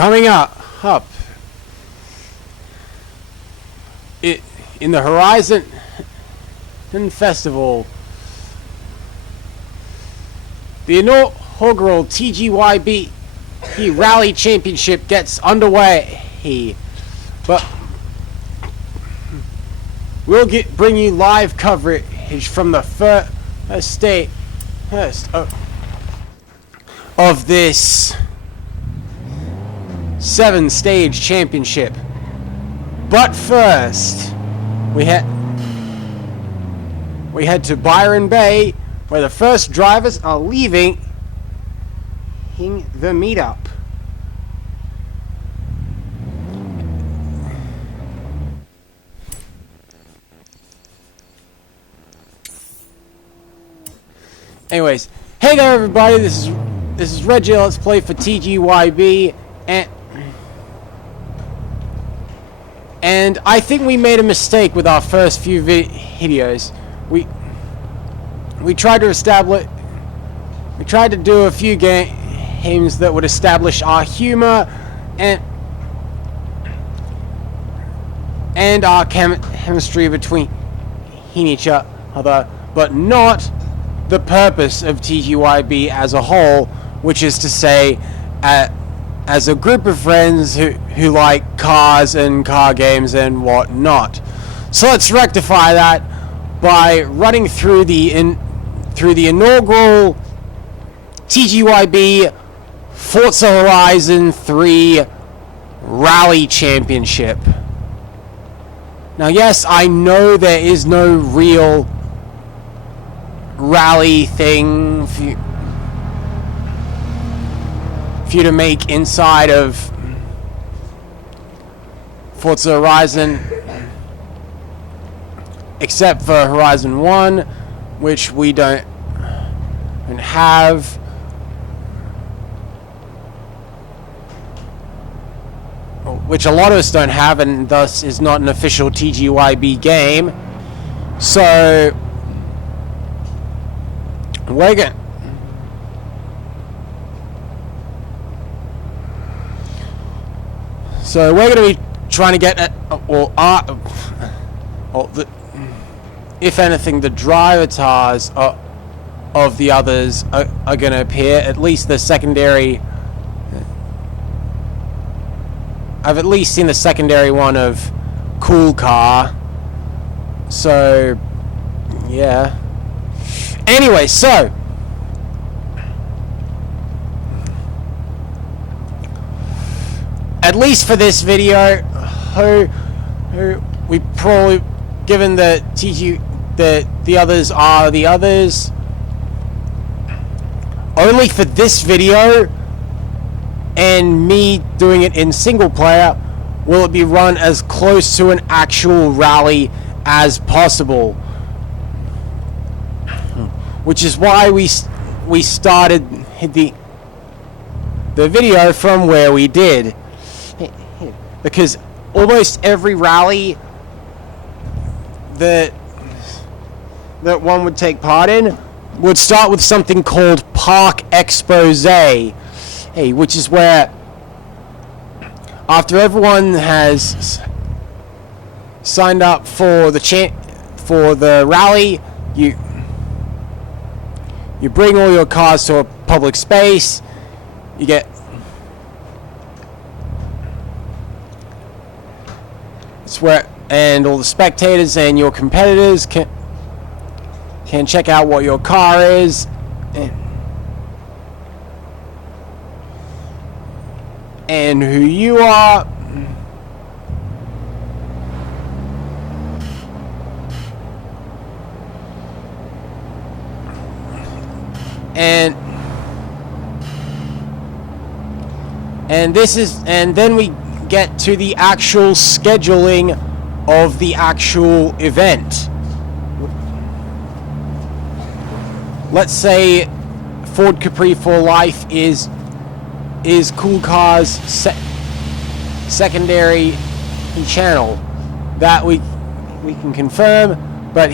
Coming up in the Horizon Festival, the inaugural TGYB Rally Championship gets underway. But we'll bring you live coverage from the first of this 7-stage championship. But first, we head to Byron Bay, where the first drivers are leaving the meetup. Anyways, hey there everybody, this is RedJ. Let's play for TGYB, and I think we made a mistake with our first few videos. We tried to do a few games that would establish our humor and our chemistry between each other, but not the purpose of TGYB as a whole, which is to say, as a group of friends who like cars and car games and whatnot. So let's rectify that by running through the inaugural TGYB Forza Horizon 3 Rally Championship. Now, yes, I know there is no real rally thing for you to make inside of Forza Horizon, except for Horizon 1, which we don't have. Which a lot of us don't have, and thus is not an official TGYB game. So we're going to be trying to get if anything, the drivatars of the others are going to appear. At least the secondary. I've at least seen the secondary one of Cool Car. So yeah. Anyway, so at least for this video, we probably, given that the others are the others, only for this video and me doing it in single player will it be run as close to an actual rally as possible. Which is why we started the video from where we did, because almost every rally that one would take part in would start with something called Park Expose, which is where after everyone has signed up for the rally, you bring all your cars to a public space. You get and all the spectators and your competitors can check out what your car is and who you are. And then we get to the actual scheduling of the actual event. Let's say Ford Capri for Life is Cool Car's secondary channel. That we can confirm, but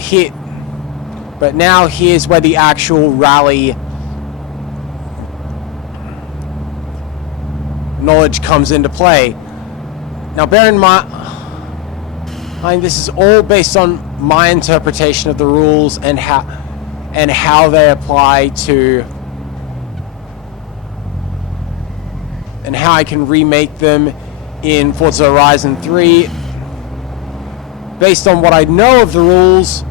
now here's where the actual rally knowledge comes into play. Now bear in mind, this is all based on my interpretation of the rules and how they apply to, and how I can remake them in Forza Horizon 3 based on what I know of the rules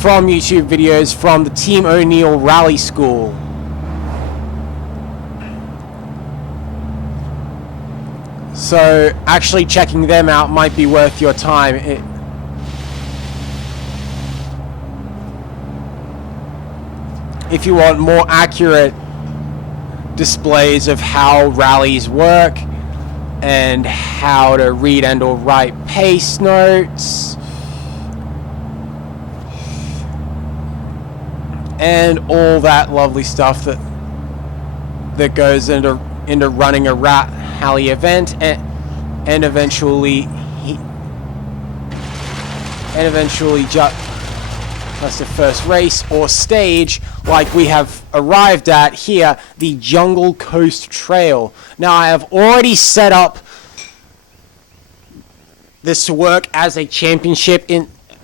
from YouTube videos from the Team O'Neill Rally School. So actually checking them out might be worth your time. If you want more accurate displays of how rallies work and how to read and or write pace notes and all that lovely stuff that goes into running a rally event and eventually that's the first race or stage, like we have arrived at here, the Jungle Coast Trail. Now I have already set up this to work as a championship,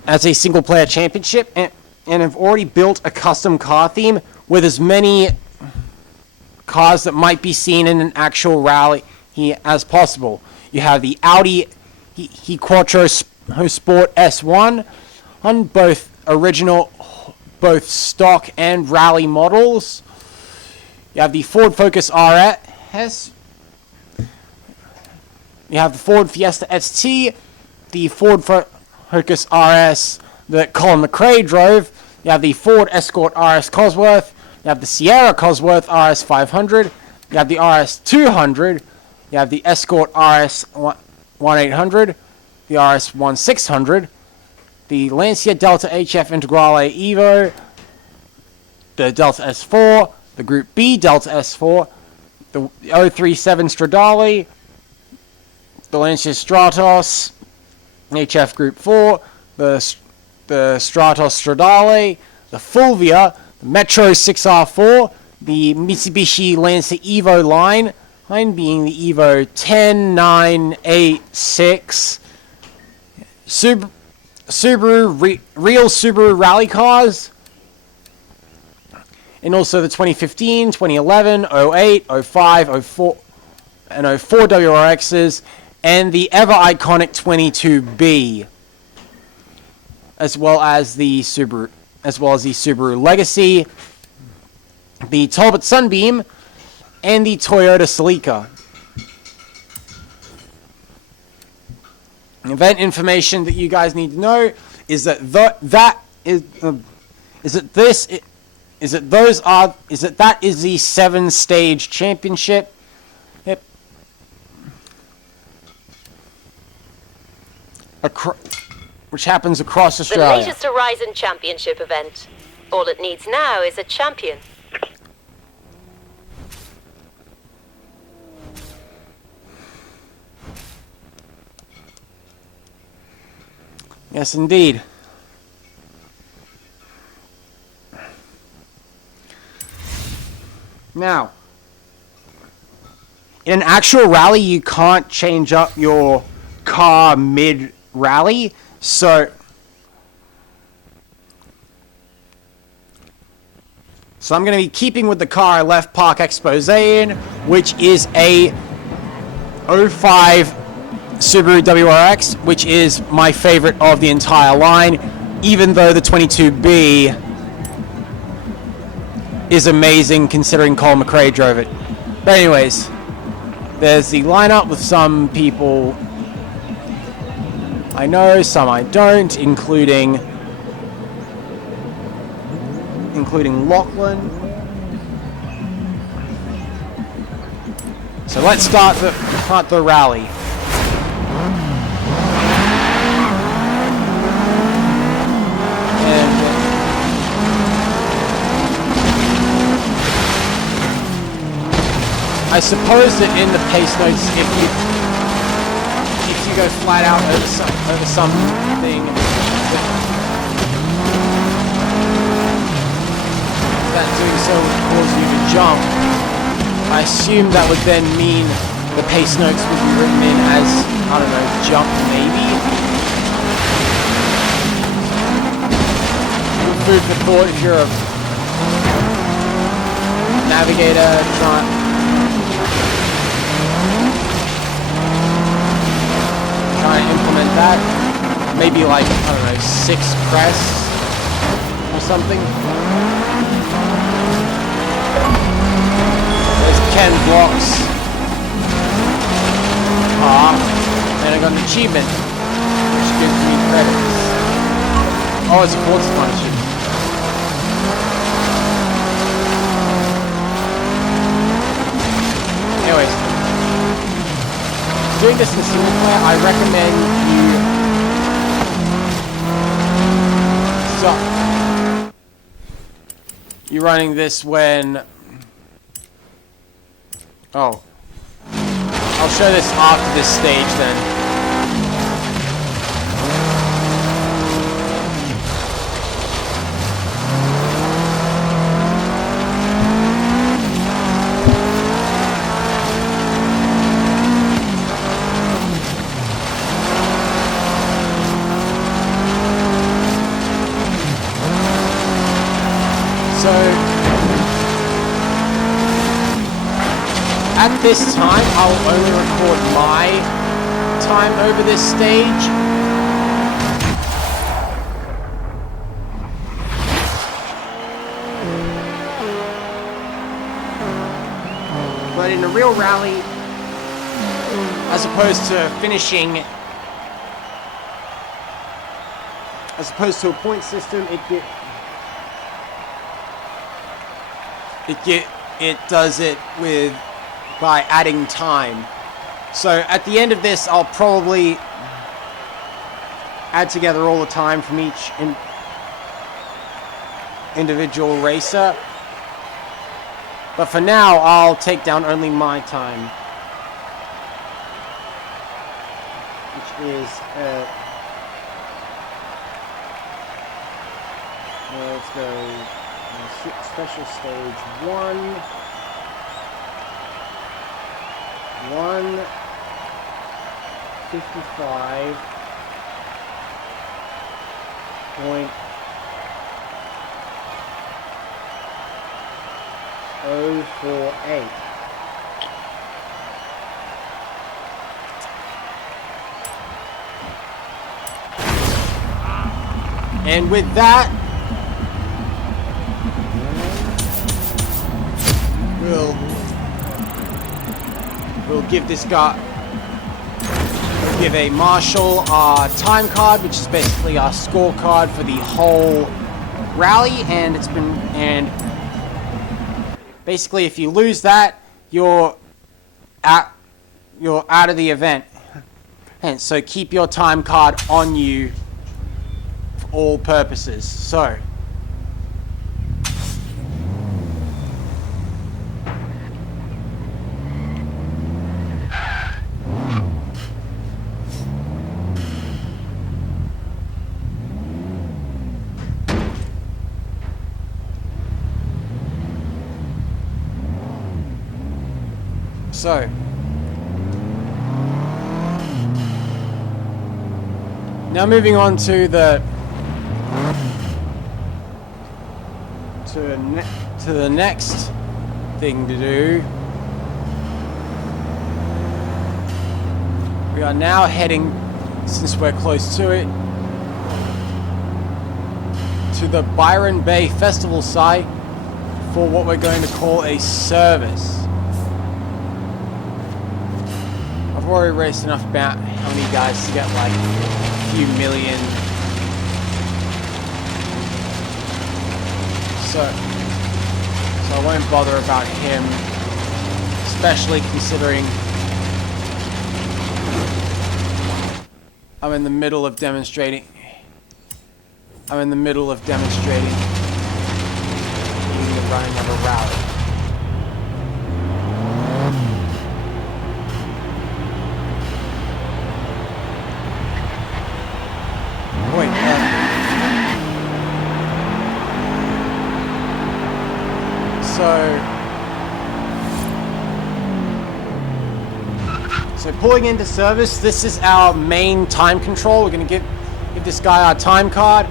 as a single player championship, and I've already built a custom car theme with as many cars that might be seen in an actual rally here as possible. You have the Audi Quattro Sport S1 on both original, both stock and rally models. You have the Ford Focus RS. You have the Ford Fiesta ST, the Ford Focus RS that Colin McRae drove. You have the Ford Escort RS Cosworth. You have the Sierra Cosworth RS 500. You have the RS 200. You have the Escort RS 1800. The RS 1600. The Lancia Delta HF Integrale Evo. The Delta S4. The Group B Delta S4. The 037 Stradale. The Lancia Stratos HF Group 4. The Stratos Stradale. The Fulvia. The Metro 6R4. The Mitsubishi Lancer Evo line being the Evo 10, 9, 8, 6. Real Subaru rally cars. And also the 2015, 2011, 08, 05, 04, and 04 WRXs. And the ever iconic 22B. As well as the Subaru Legacy, the Talbot Sunbeam, and the Toyota Celica. Event information that you guys need to know is that that is the 7-stage championship. Yep. Which happens across Australia. The latest Horizon Championship event. All it needs now is a champion. Yes, indeed. Now, in an actual rally, you can't change up your car mid-rally, so I'm going to be keeping with the car I left Park Expose in, which is a 05 Subaru WRX, which is my favorite of the entire line, even though the 22B is amazing considering Colin McRae drove it. But anyways, there's the lineup with some people I know, some I don't, including Lachlan. So let's start the rally. I suppose that in the pace notes, if you go flat out over something that doing so would cause you to jump, I assume that would then mean the pace notes would be written in as, I don't know, jump maybe. Food for thought if you're a navigator trying to implement that. Maybe like, I don't know, 6 press or something. There's 10 blocks. Then I got an achievement, which gives me credits. Oh, it's a Forza function. Anyways, doing this in single player, I recommend you running this when. Oh, I'll show this after this stage then. So, at this time, I'll only record my time over this stage. But in a real rally, as opposed to finishing, as opposed to a point system, it does it by adding time. So at the end of this, I'll probably add together all the time from each individual racer. But for now, I'll take down only my time, which is let's go. Special stage 1, 155.048. And with that, we'll give this guy, we'll give a marshal our time card, which is basically our scorecard for the whole rally, and basically if you lose that, you're out of the event. And so keep your time card on you for all purposes. So now moving on to the next thing to do. We are now heading, since we're close to it, to the Byron Bay Festival site for what we're going to call a service. I've already raced enough about how many guys to get like a few million. So I won't bother about him, especially considering I'm in the middle of demonstrating the running of a rally. Wait, so So pulling into service, this is our main time control. We're going to give this guy our time card.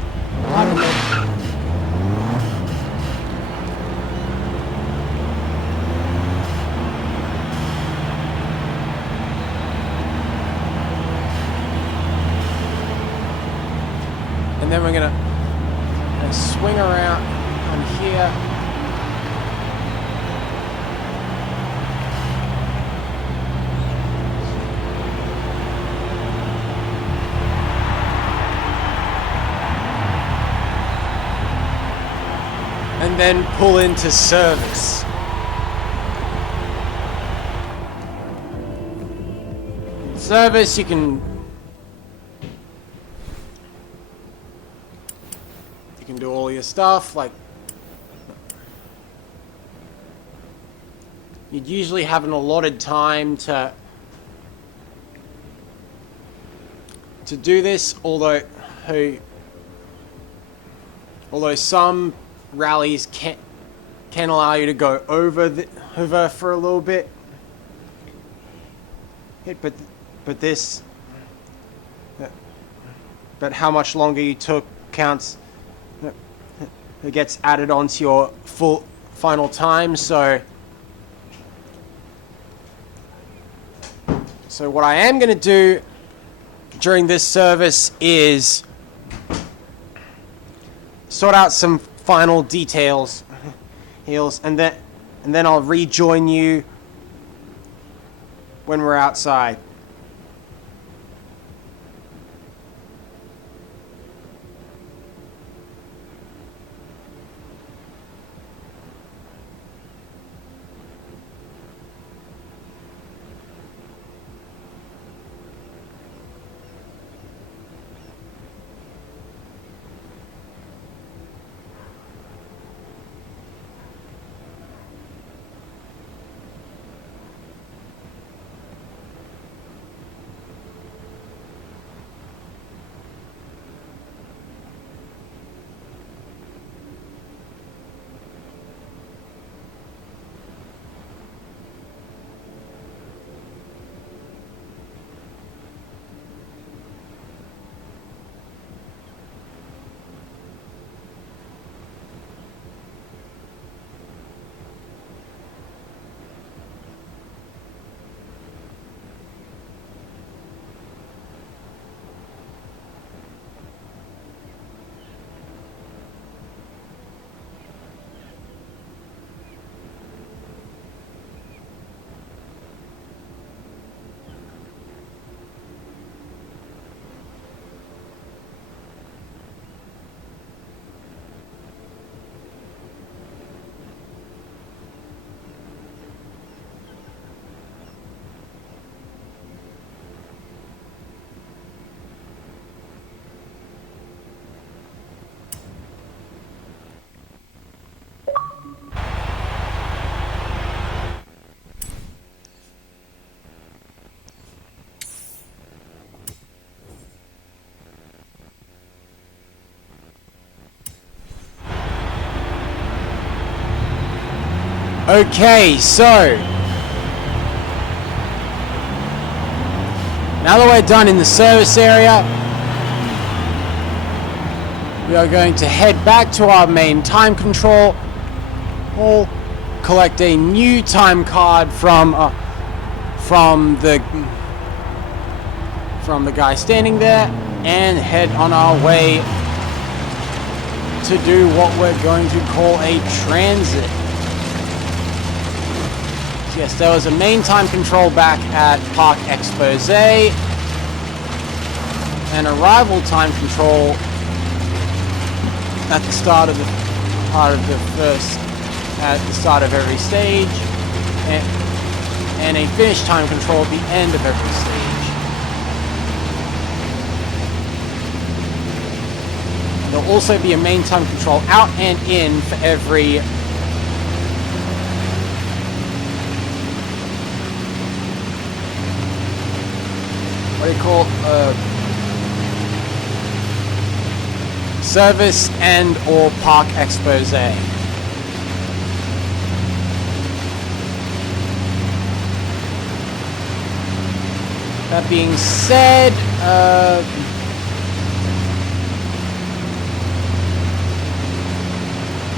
And then we're going to swing around on here. And then pull into service. In service, you can do all your stuff. Like, you'd usually have an allotted time to do this, although some rallies can allow you to go over for a little bit. But how much longer you took counts. It gets added onto your final time. So what I am going to do during this service is sort out some final details, and then I'll rejoin you when we're outside. Okay, so now that we're done in the service area, we are going to head back to our main time control. We'll collect a new time card from the guy standing there, and head on our way to do what we're going to call a transit. Yes, there was a main time control back at Park Expose, and arrival time control at the start of every stage, and a finish time control at the end of every stage. There'll also be a main time control out and in for every service and or park expose. That being said,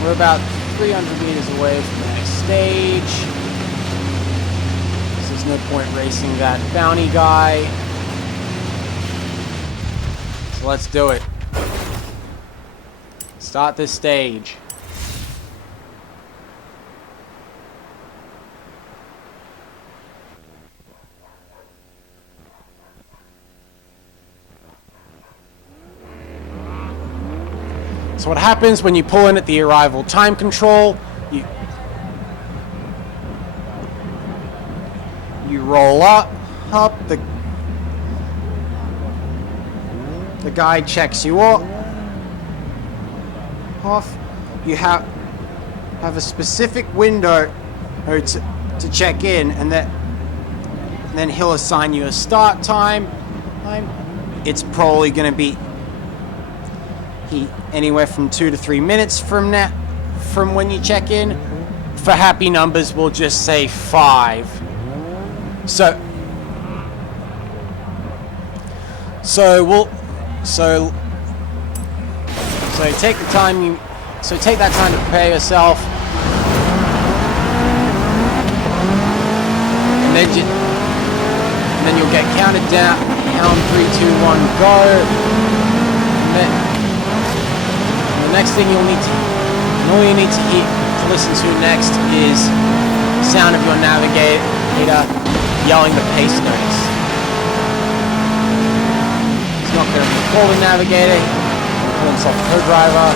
we're about 300 meters away from the next stage. So there's no point racing that bounty guy. So let's do it. Start this stage. So what happens when you pull in at the arrival time control, you roll up, the guy checks you off, you have a specific window to check in, and then he'll assign you a start time. It's probably going to be anywhere from 2 to 3 minutes from when you check in. For happy numbers, we'll just say 5. So take the time take that time to prepare yourself, and then you'll get counted down. Count 3, 2, 1, go. And then the next thing all you need to listen to next is the sound of your navigator yelling the pace notes. He's not going to call the navigator, he'll call himself a co-driver.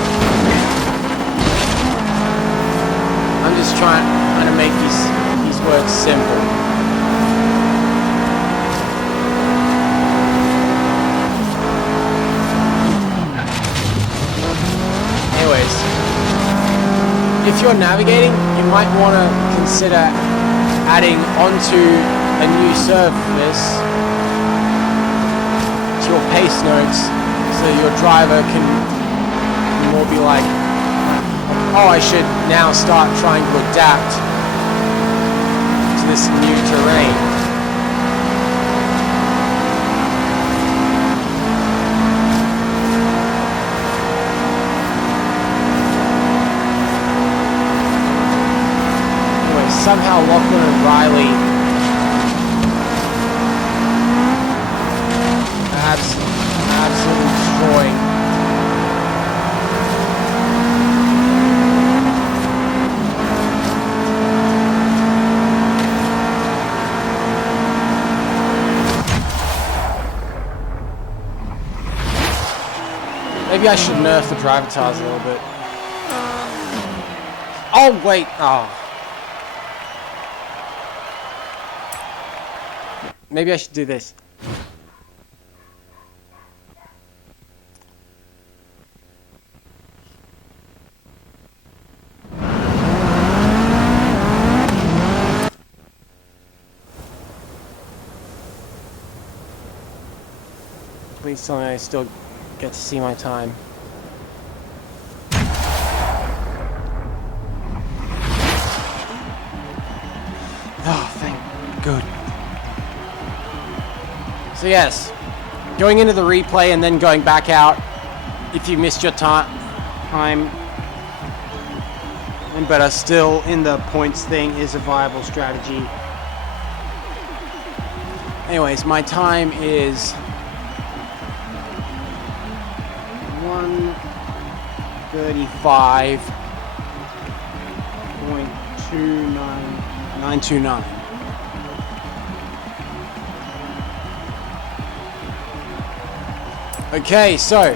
I'm just trying to make these words simple. Anyways, if you're navigating, you might want to consider adding onto a new service to your pace notes, so your driver can more be like, oh, I should now start trying to adapt to this new terrain. Somehow Lachlan and Riley are absolutely destroying. Maybe I should nerf the driver tires a little bit. Oh wait, oh. Maybe I should do this. Please tell me I still get to see my time. Oh, thank God. So yes, going into the replay and then going back out if you missed your time, but are still in the points thing is a viable strategy. Anyways, my time is 1:35.29929. Okay, so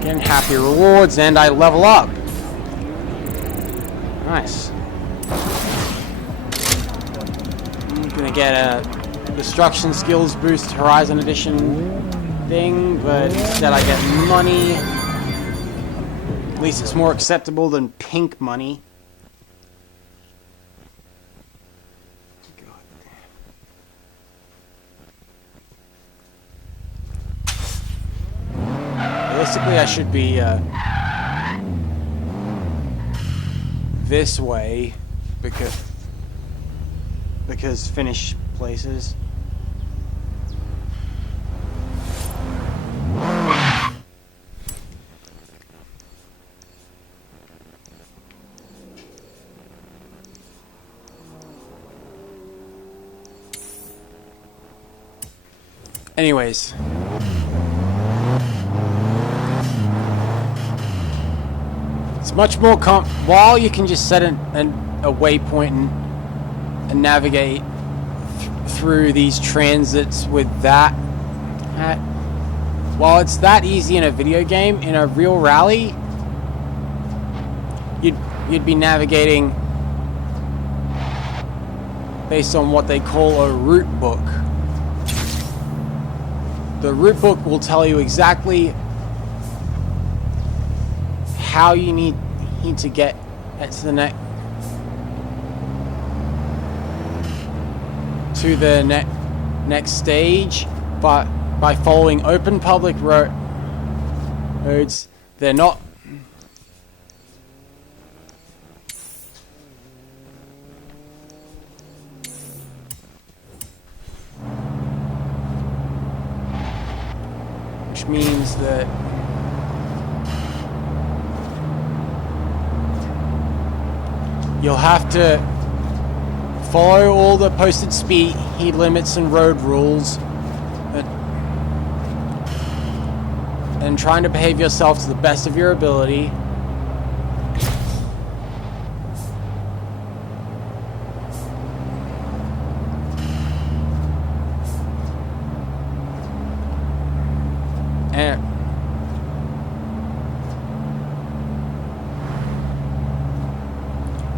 getting happy rewards, and I level up. Nice. I'm gonna get a destruction skills boost Horizon Edition thing, but instead I get money. At least it's more acceptable than pink money. realistically, I should be this way because finish places. Anyways. It's much more while you can just set a waypoint and navigate through these transits with that. While it's that easy in a video game, in a real rally, you'd be navigating based on what they call a route book. The route book will tell you exactly how you need to get to the next stage, but by following open public roads. They're not. Which means that you'll have to follow all the posted speed limits and road rules and trying to behave yourself to the best of your ability.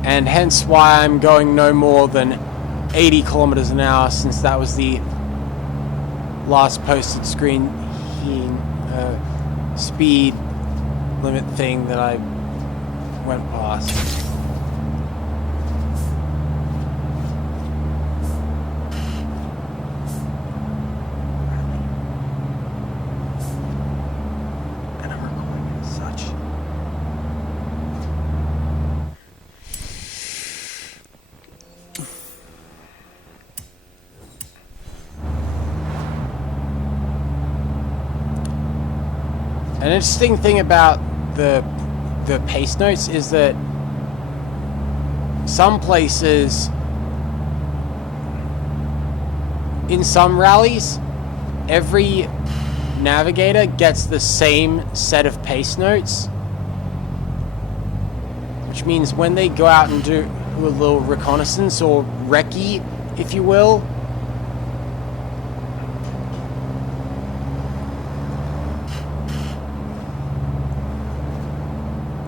And hence why I'm going no more than 80 kilometers an hour, since that was the last posted screen speed limit thing that I went past. An interesting thing about the pace notes is that some places, in some rallies, every navigator gets the same set of pace notes, which means when they go out and do a little reconnaissance or recce, if you will,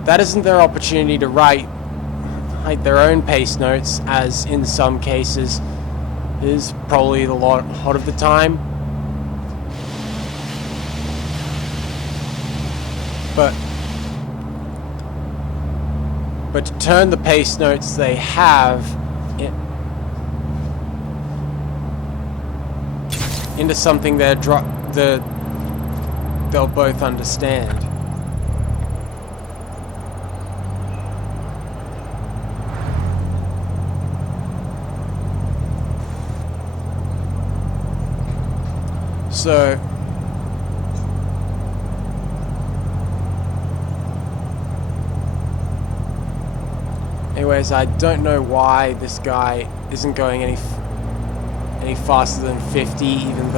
that isn't their opportunity to write their own pace notes, as in some cases is probably a lot of the time. But to turn the pace notes they have into something they'll both understand. So anyways, I don't know why this guy isn't going any faster than 50, even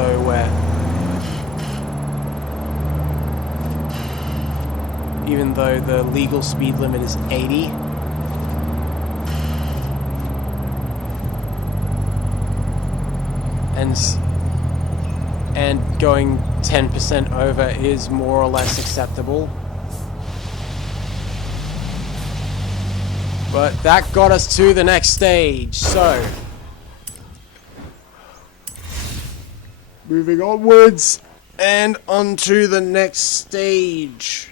though the legal speed limit is 80. And going 10% over is more or less acceptable. But that got us to the next stage, so moving onwards and onto the next stage.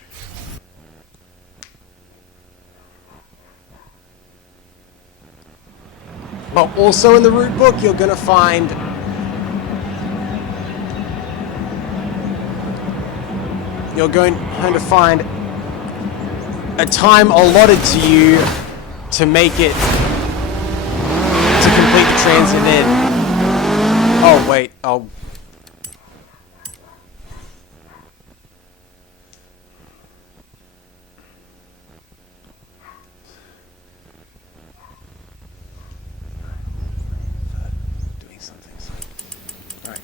But also in the route book, you're gonna find you're going to find a time allotted to you to make it, to complete the transit in. Oh wait, oh. Doing something. All right.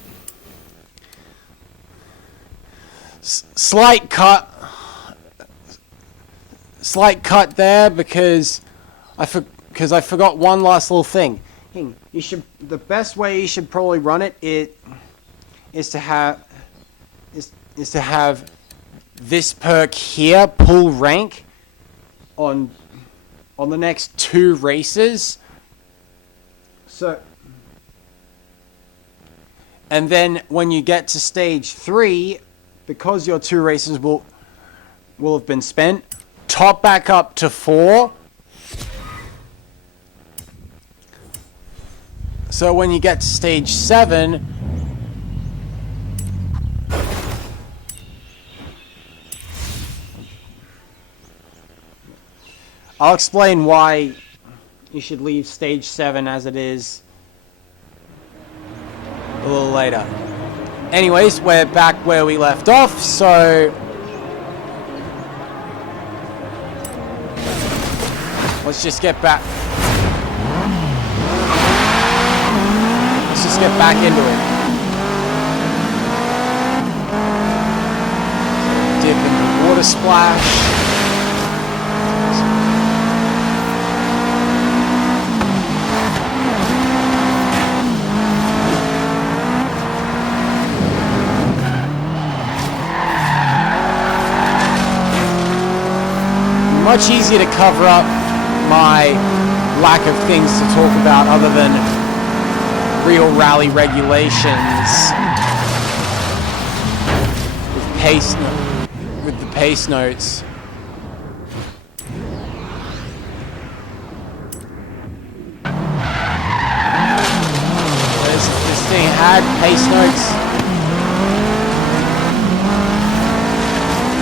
Slight cut there because I forgot one last little thing. The best way you should probably run it is to have this perk here pull rank on the next 2 races. So, and then when you get to stage 3, because your 2 races will have been spent, top back up to 4. So when you get to stage 7, I'll explain why you should leave stage 7 as it is a little later. Anyways, we're back where we left off, so let's just get back. Let's just get back into it. Dip in the water splash. Much easier to cover up my lack of things to talk about other than real rally regulations with the pace notes. This thing had pace notes.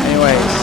Anyways.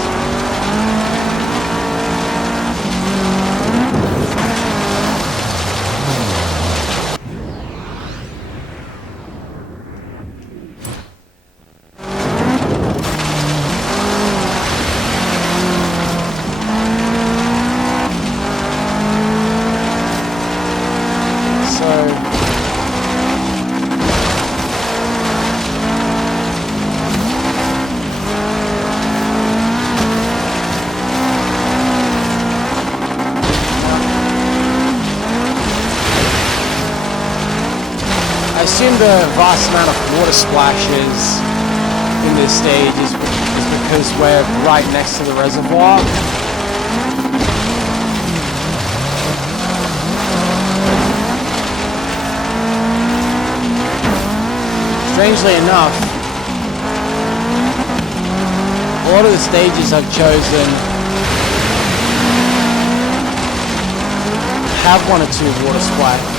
I assume the vast amount of water splashes in this stage is because we're right next to the reservoir. Strangely enough, a lot of the stages I've chosen have 1 or 2 water splashes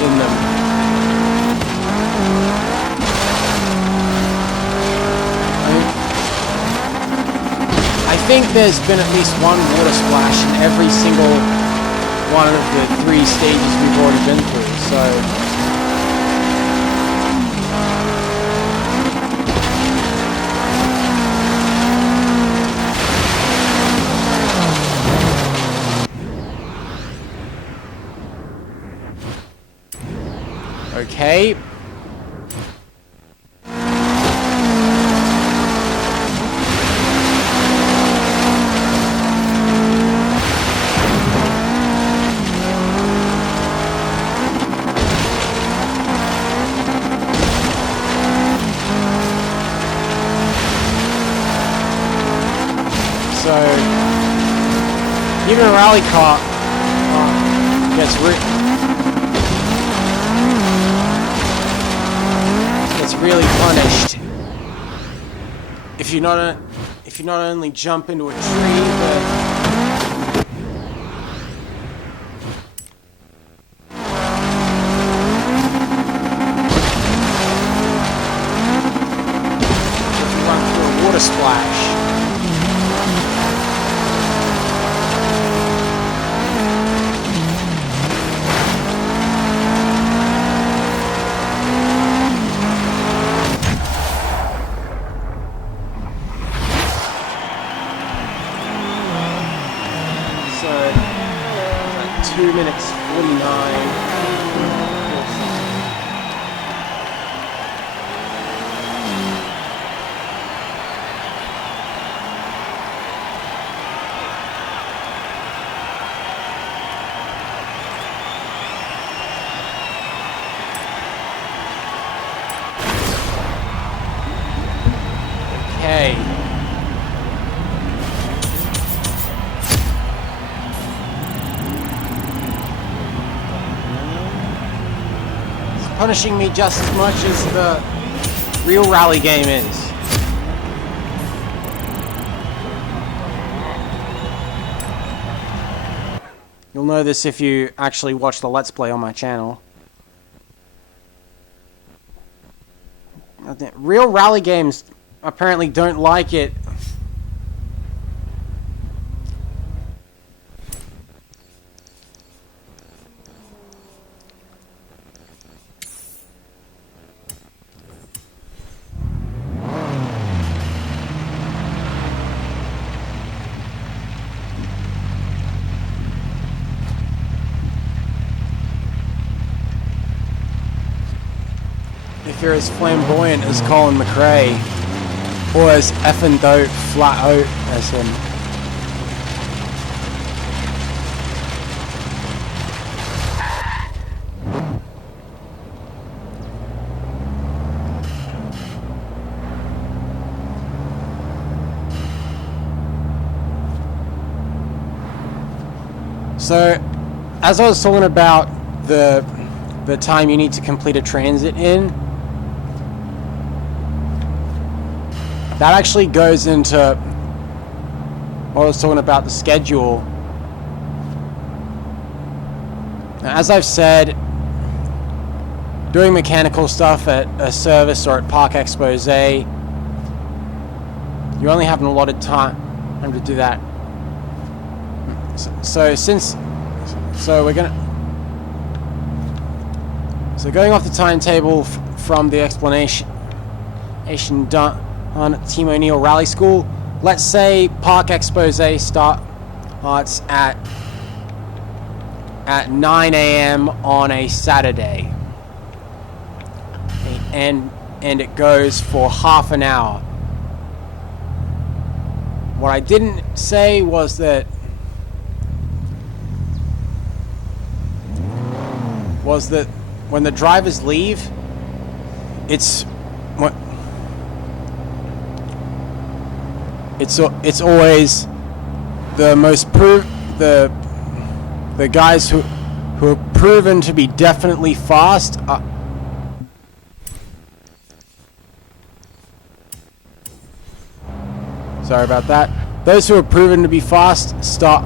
in them. I think there's been at least 1 water splash in every single one of the 3 stages we've already been through, so okay. So even a rally car gets really punished if you not only jump into a tree, but 2 minutes 49. Okay. It's punishing me just as much as the real rally game is. You'll know this if you actually watch the Let's Play on my channel. Real rally games apparently don't like it. If you're as flamboyant as Colin McRae, or as effing dope, flat out as him. So, as I was talking about the time you need to complete a transit in, that actually goes into what I was talking about, the schedule. Now, as I've said, doing mechanical stuff at a service or at Park Expose, you only have an allotted time to do that. So going off the timetable from the explanation done on Team O'Neill Rally School, let's say Park Expose starts at 9 a.m. on a Saturday, and it goes for half an hour. What I didn't say was that when the drivers leave, it's always the most the guys who are proven to be definitely fast. Sorry about that. Those who are proven to be fast start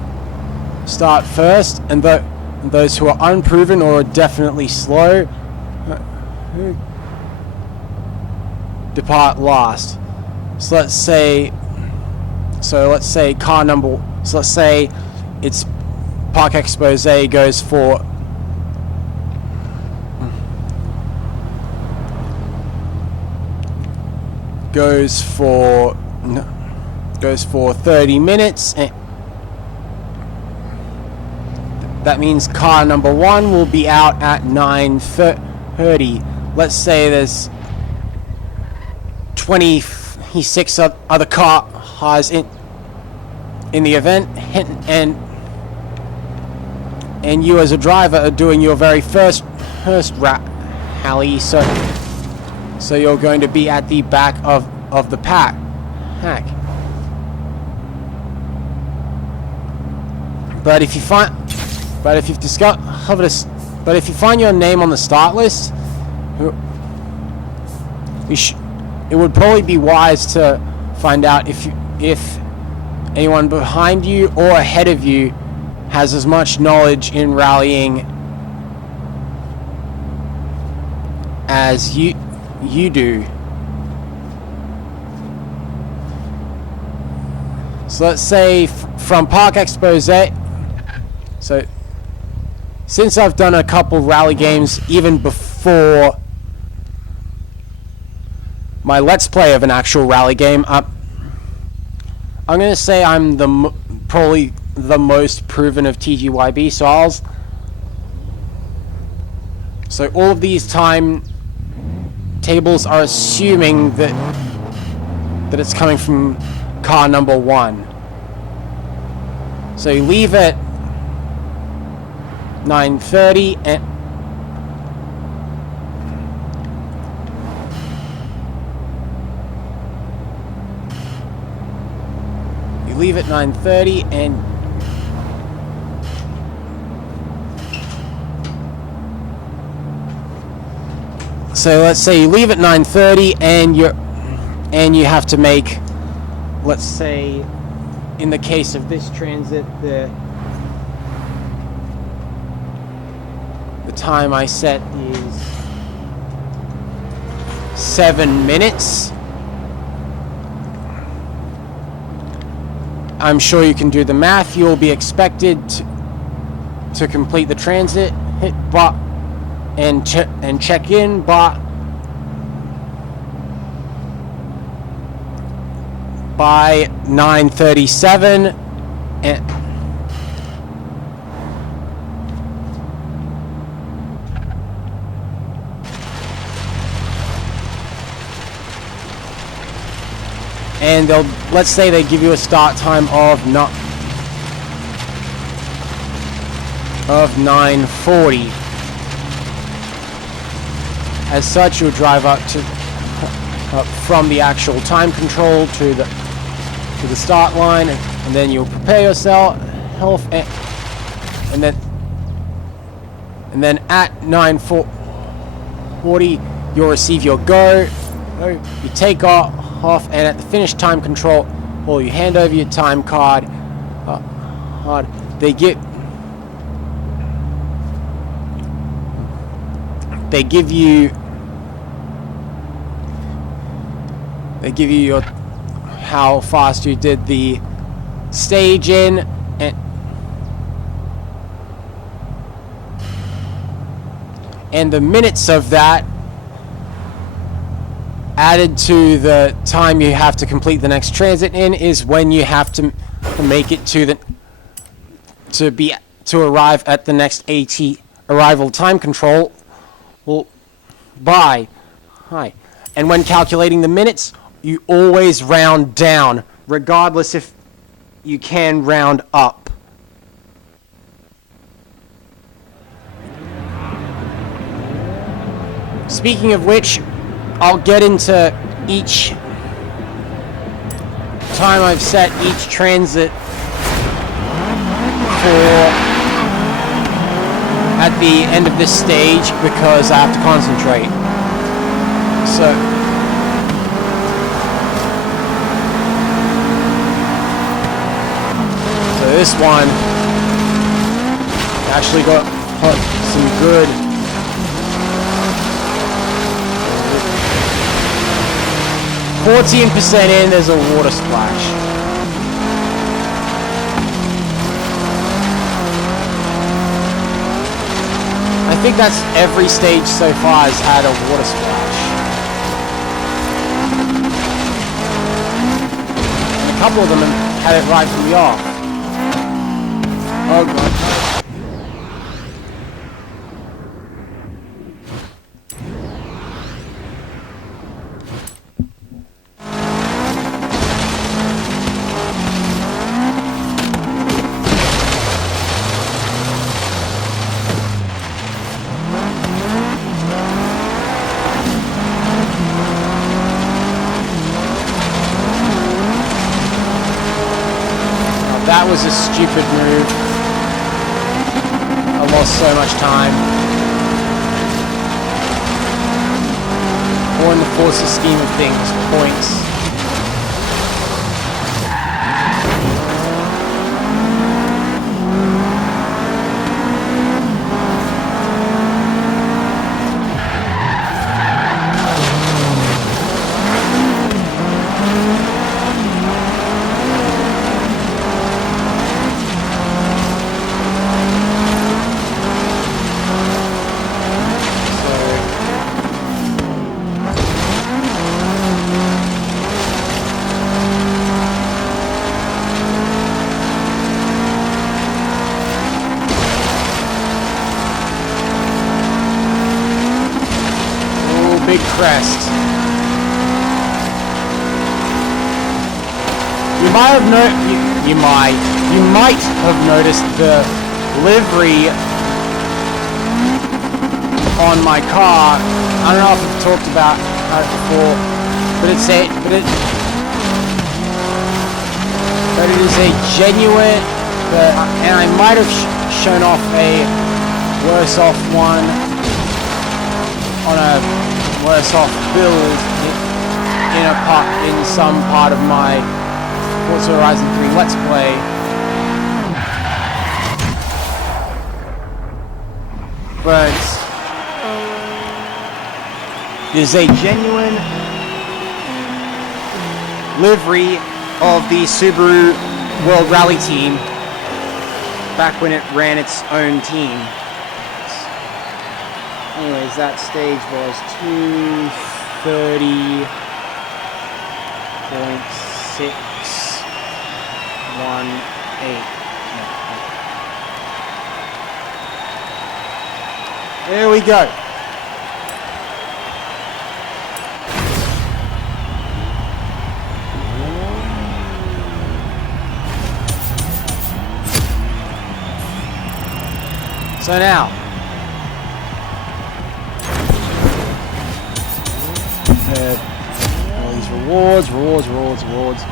first, and those who are unproven or are definitely slow depart last. So let's say it's Park Expose goes for 30 minutes. That means car number 1 will be out at 9:30. Let's say there's 26 other cars in the event, and you as a driver are doing your very first rally, so you're going to be at the back of the pack. But if you find your name on the start list, it would probably be wise to find out if anyone behind you or ahead of you has as much knowledge in rallying as you do. So let's say from Park Expose. So since I've done a couple rally games even before my Let's Play of an actual rally game, I'm going to say I'm probably the most proven of TGYB styles. So all of these time tables are assuming that it's coming from car number 1. So you leave at 9:30 and you leave at 9:30 and so let's say you leave at 9:30 and you have to make, let's say in the case of this transit, the time I set is 7 minutes. I'm sure you can do the math. You'll be expected to complete the transit, hit but and check in by 9:37 and they'll, let's say they give you a start time of 9:40. As such, you'll drive up from the actual time control to the start line, and then you'll prepare yourself, and then at 9:40 you'll receive your go. You take off, and at the finish time control, or you hand over your time card. They give you your how fast you did the stage in, and the minutes of that added to the time you have to complete the next transit in is when you have to make it to arrive at the next AT arrival time control. Well, and when calculating the minutes, you always round down, regardless if you can round up. Speaking of which, I'll get into each time I've set each transit for at the end of this stage, because I have to concentrate. So this one actually got some good 14% in, there's a water splash. I think that's every stage so far has had a water splash. And a couple of them had it right from the off. Oh god. That was a stupid move. I lost so much time. Or in the Forza scheme of things, points. crest. You might have you might have noticed the livery on my car. I don't know if I've talked about it before, but it is a genuine. And I might have shown off a worse off one on a worse off build in some part of my Forza Horizon 3 Let's Play. But it is a genuine livery of the Subaru World Rally Team back when it ran its own team. Anyways, that stage was 230.618. There we go. So now, all these rewards.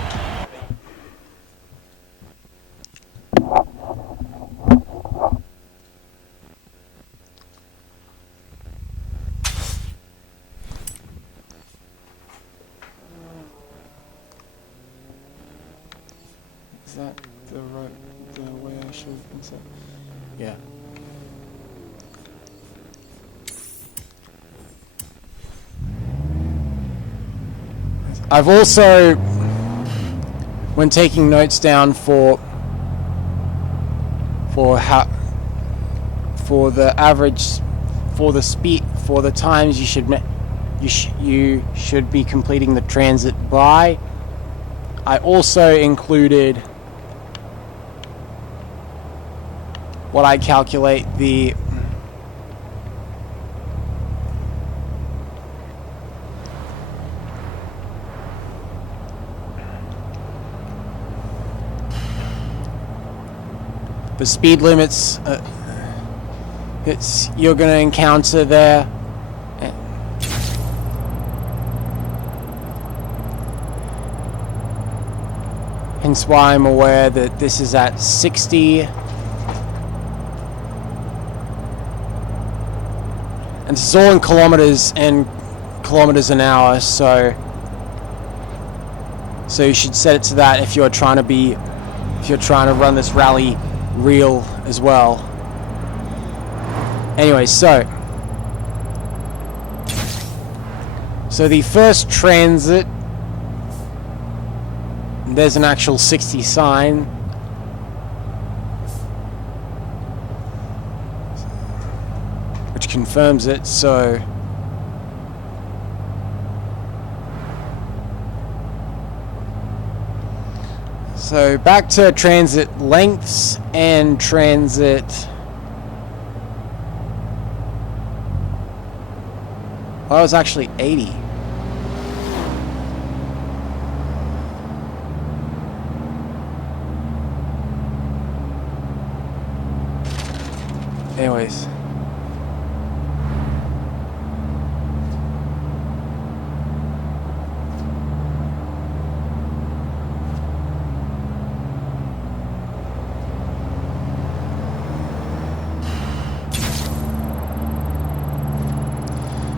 Is that the way I should have been set? Yeah. I've also, when taking notes down for the average, for the speed, for the times you should be completing the transit by, I also included what I calculate the speed limits you're going to encounter there. Hence why I'm aware that this is at 60. And this is all in kilometers an hour, so you should set it to that if you're trying to run this rally real as well. Anyway, so the first transit, there's an actual 60 sign. Which confirms it, so back to transit lengths and transit. Well, that was actually 80. Anyways.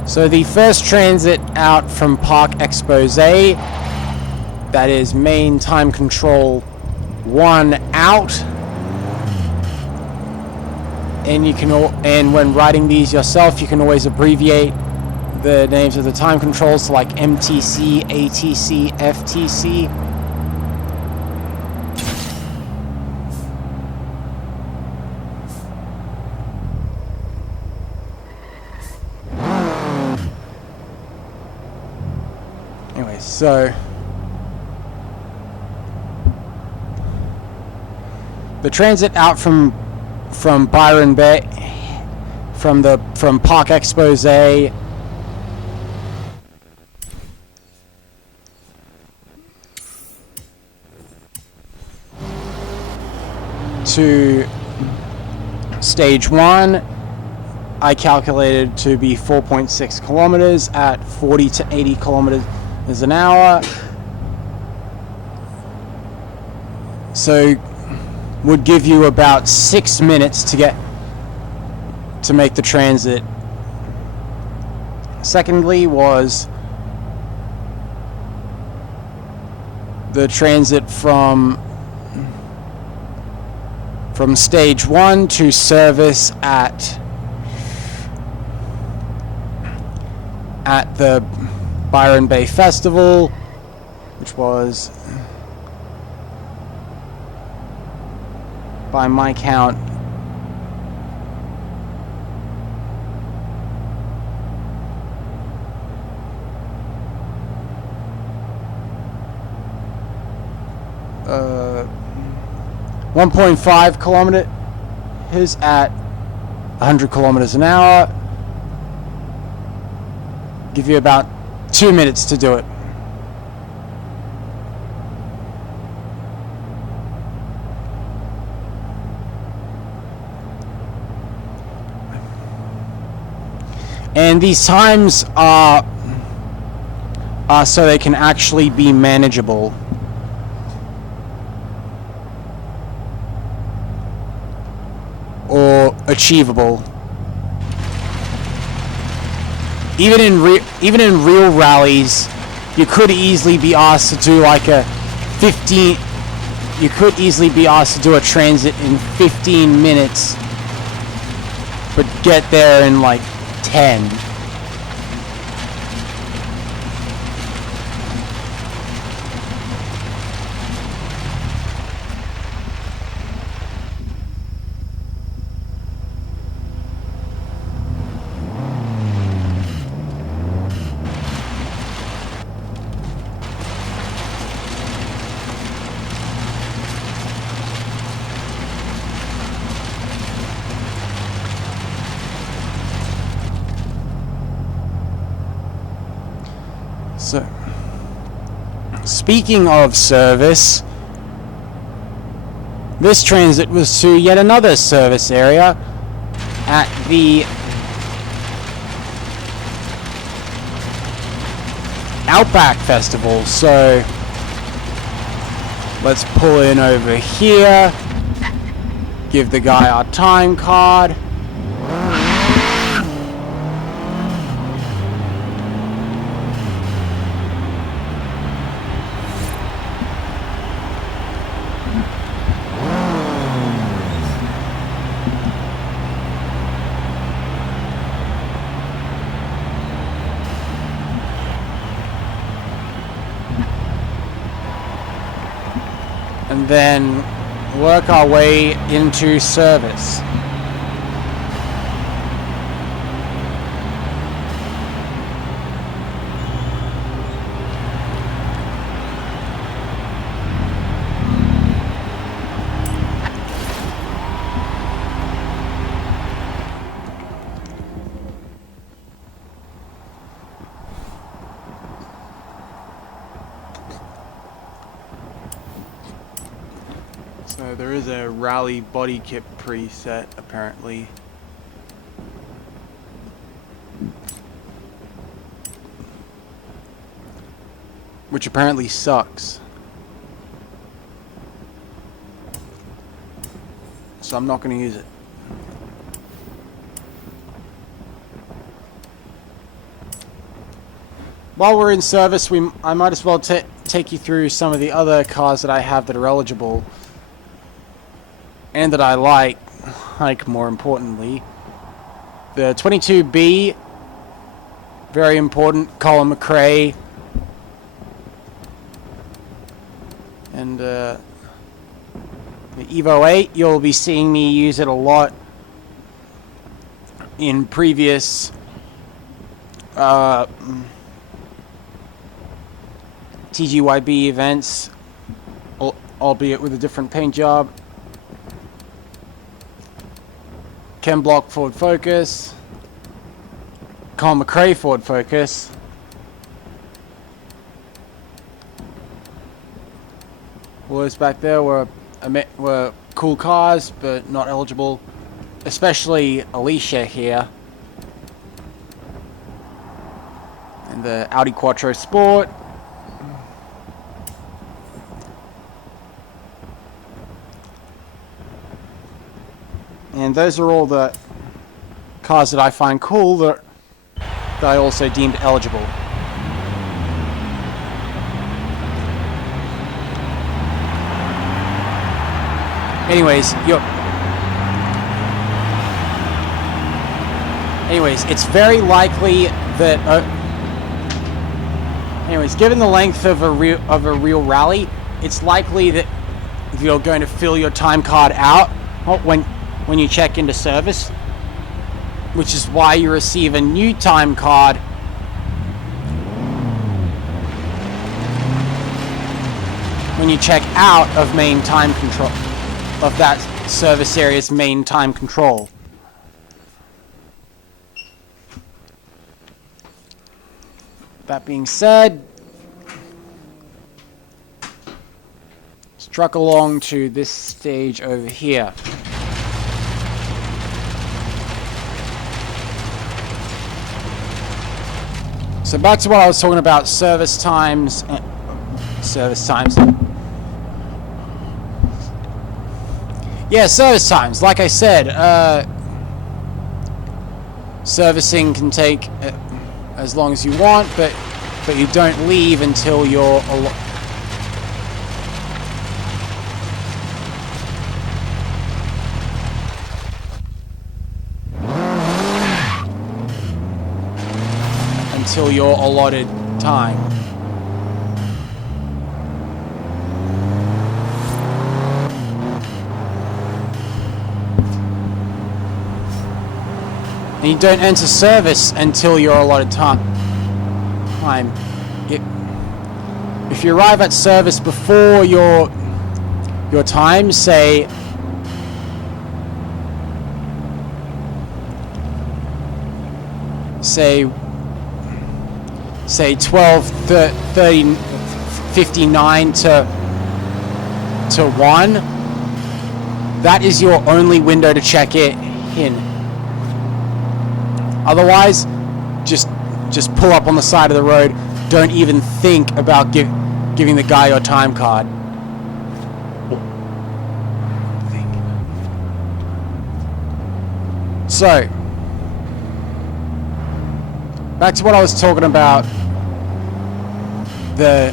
So the first transit out from Park Expose, that is main time control 1 out, and when writing these yourself, you can always abbreviate the names of the time controls to like MTC, ATC, FTC. So the transit out from Byron Bay, from Park Expose, to stage 1, I calculated to be 4.6 kilometers at 40 to 80 kilometers an hour. So would give you about 6 minutes to make the transit. Secondly was the transit from stage 1 to service at the Byron Bay Festival, which was, by my count, uh, 1.5 kilometers at 100 kilometers an hour. Give you about 2 minutes to do it. And these times are so they can actually be manageable. Or achievable. Even in real rallies, you could easily be asked to do like a 15. You could easily be asked to do a transit in 15 minutes, but get there in like 10. So, speaking of service, this transit was to yet another service area at the Outback Festival. So, let's pull in over here, give the guy our time card. And then work our way into service. So there is a rally body kit preset apparently. Which apparently sucks. So I'm not going to use it. While we're in service, I might as well take you through some of the other cars that I have that are eligible. And that I like more importantly. The 22B, very important, Colin McRae. And the Evo 8, you'll be seeing me use it a lot in previous TGYB events, albeit with a different paint job. Ken Block Ford Focus, Colin McRae Ford Focus, all those back there were cool cars, but not eligible. Especially Alicia here. And the Audi Quattro Sport. And those are all the cars that I find cool that I also deemed eligible. Anyways, it's very likely that given the length of a real rally, it's likely that you're going to fill your time card out when you check into service, which is why you receive a new time card when you check out of main time control, of that service area's main time control. That being said, let's truck along to this stage over here. So back to what I was talking about, service times. Yeah, service times. Like I said, servicing can take as long as you want, but you don't leave until you're allotted time. And you don't enter service until your allotted time. If you arrive at service before your time, say 12:59 to 1, that is your only window to check it in. Otherwise, just pull up on the side of the road. Don't even think about giving the guy your time card. So, back to what I was talking about, the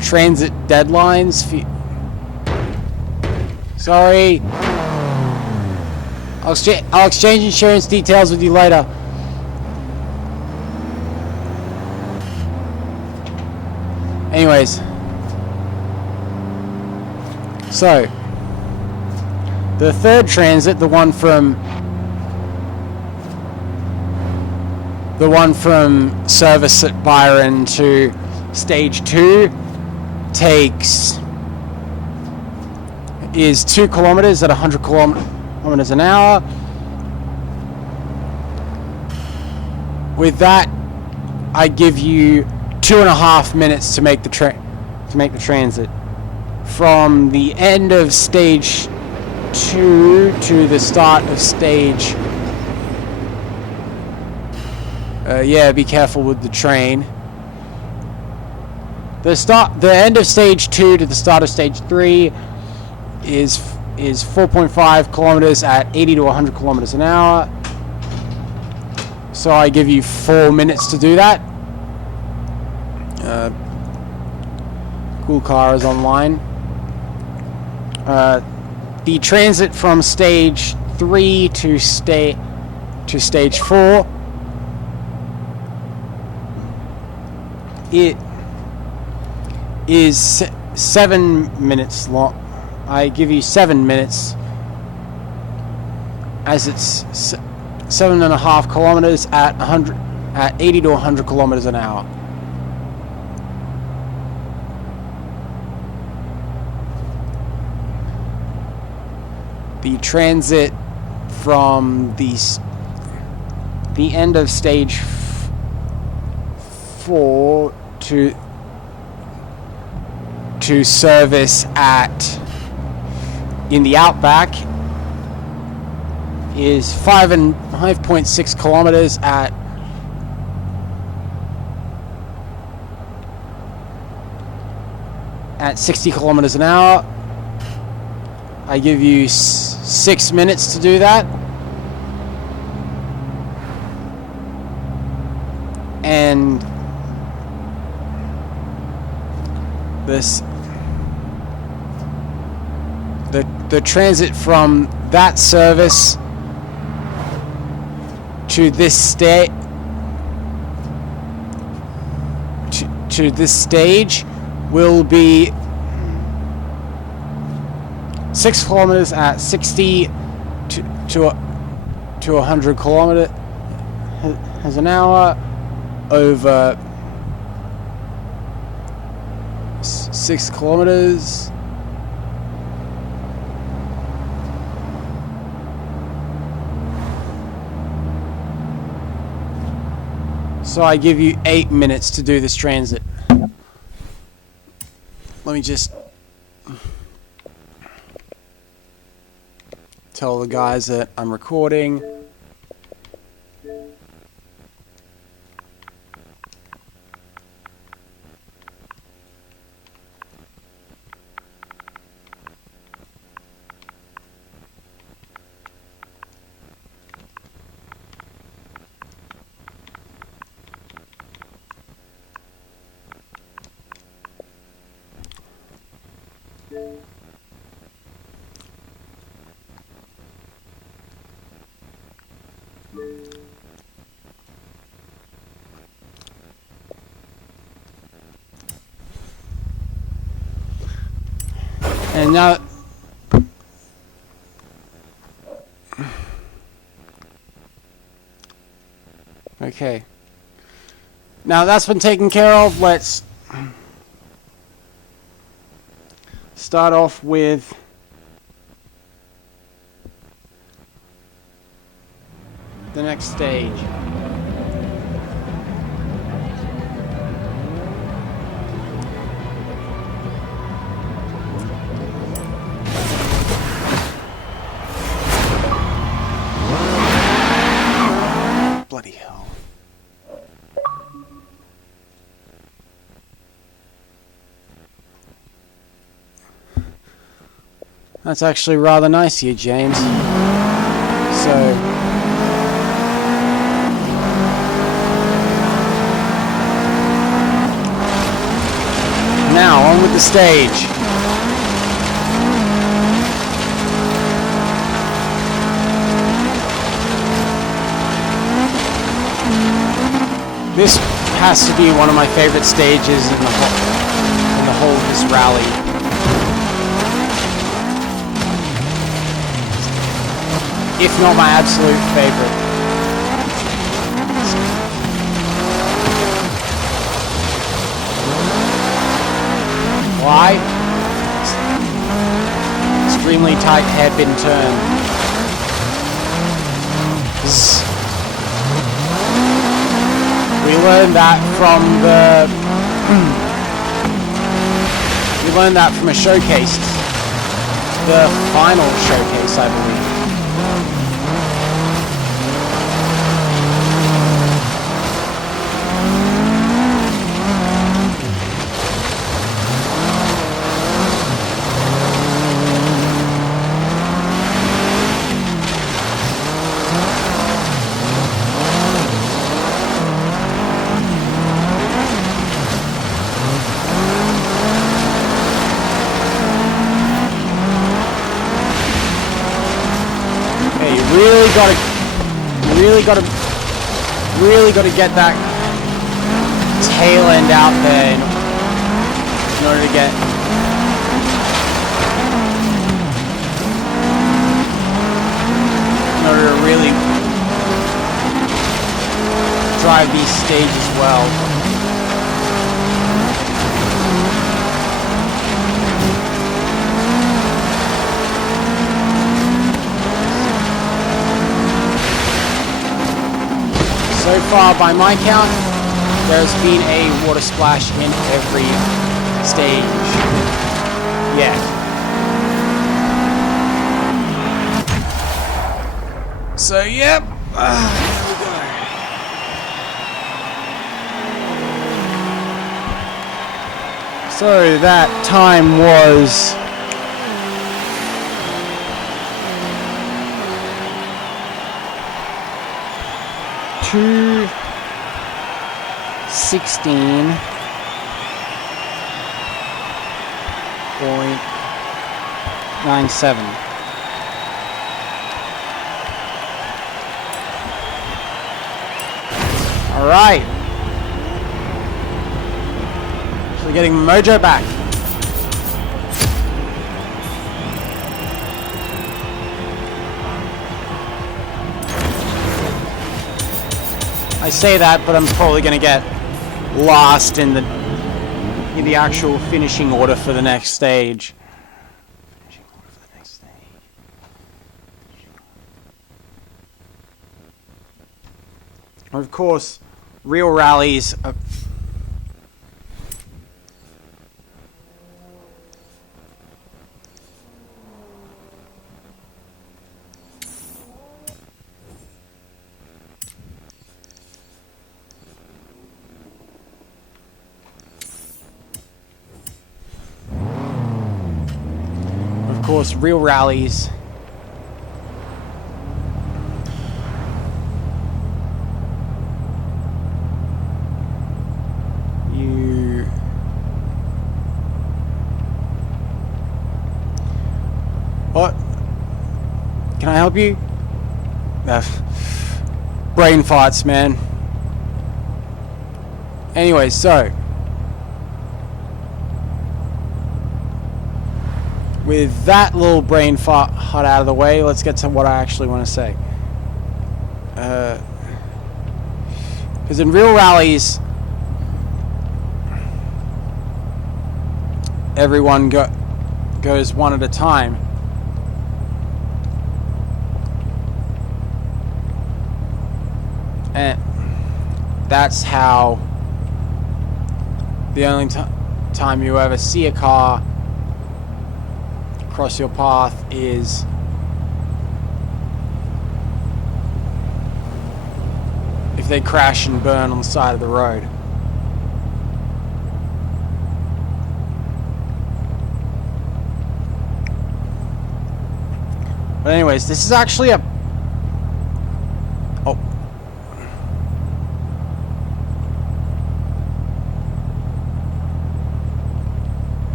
transit deadlines. Sorry. I'll exchange insurance details with you later. Anyways, so the third transit, the one from service at Byron to stage 2 is 2 kilometers at 100 kilometers an hour. With that, I give you 2.5 minutes to make the transit from the end of stage 2 to the start of stage. Be careful with the train. The end of stage 2 to the start of stage 3 is 4.5 kilometers at 80 to 100 kilometers an hour. So I give you 4 minutes to do that. Cool car is online. The transit from stage 3 to stage 4, it is 7 minutes long. I give you 7 minutes, as it's 7.5 kilometers at 80 to 100 kilometers an hour. The transit from the end of stage 4 to service at in the outback is 5.6 kilometers at 60 kilometers an hour. I give you 6 minutes to do that. And the transit from that service to this stage will be 6 kilometers at 60 to 100 kilometers an hour over 6 kilometers. So I give you 8 minutes to do this transit. Let me just tell the guys that I'm recording. And now, okay. Now that's been taken care of. Let's start off with the next stage. Bloody hell. That's actually rather nice of you, James. So now on with the stage. This has to be one of my favorite stages in the whole of this rally. If not my absolute favorite. Why? Extremely tight hairpin turn. We learned that from a showcase, the final showcase, I believe. Really gotta get that tail end out there in order to get really drive these stages well. So far, by my count, there's been a water splash in every stage. Yeah. So, yep. There we go. So that time was 2:16.97. All right. So we're getting mojo back. I say that, but I'm probably going to get lost in the actual finishing order for the next stage. Of course, real rallies are real rallies. What? Can I help you? Brain farts, man. Anyway, so with that little brain fart out of the way, let's get to what I actually want to say. Because in real rallies, everyone goes one at a time. And that's how the only time you ever see a car cross your path is if they crash and burn on the side of the road. But anyways, this is actually a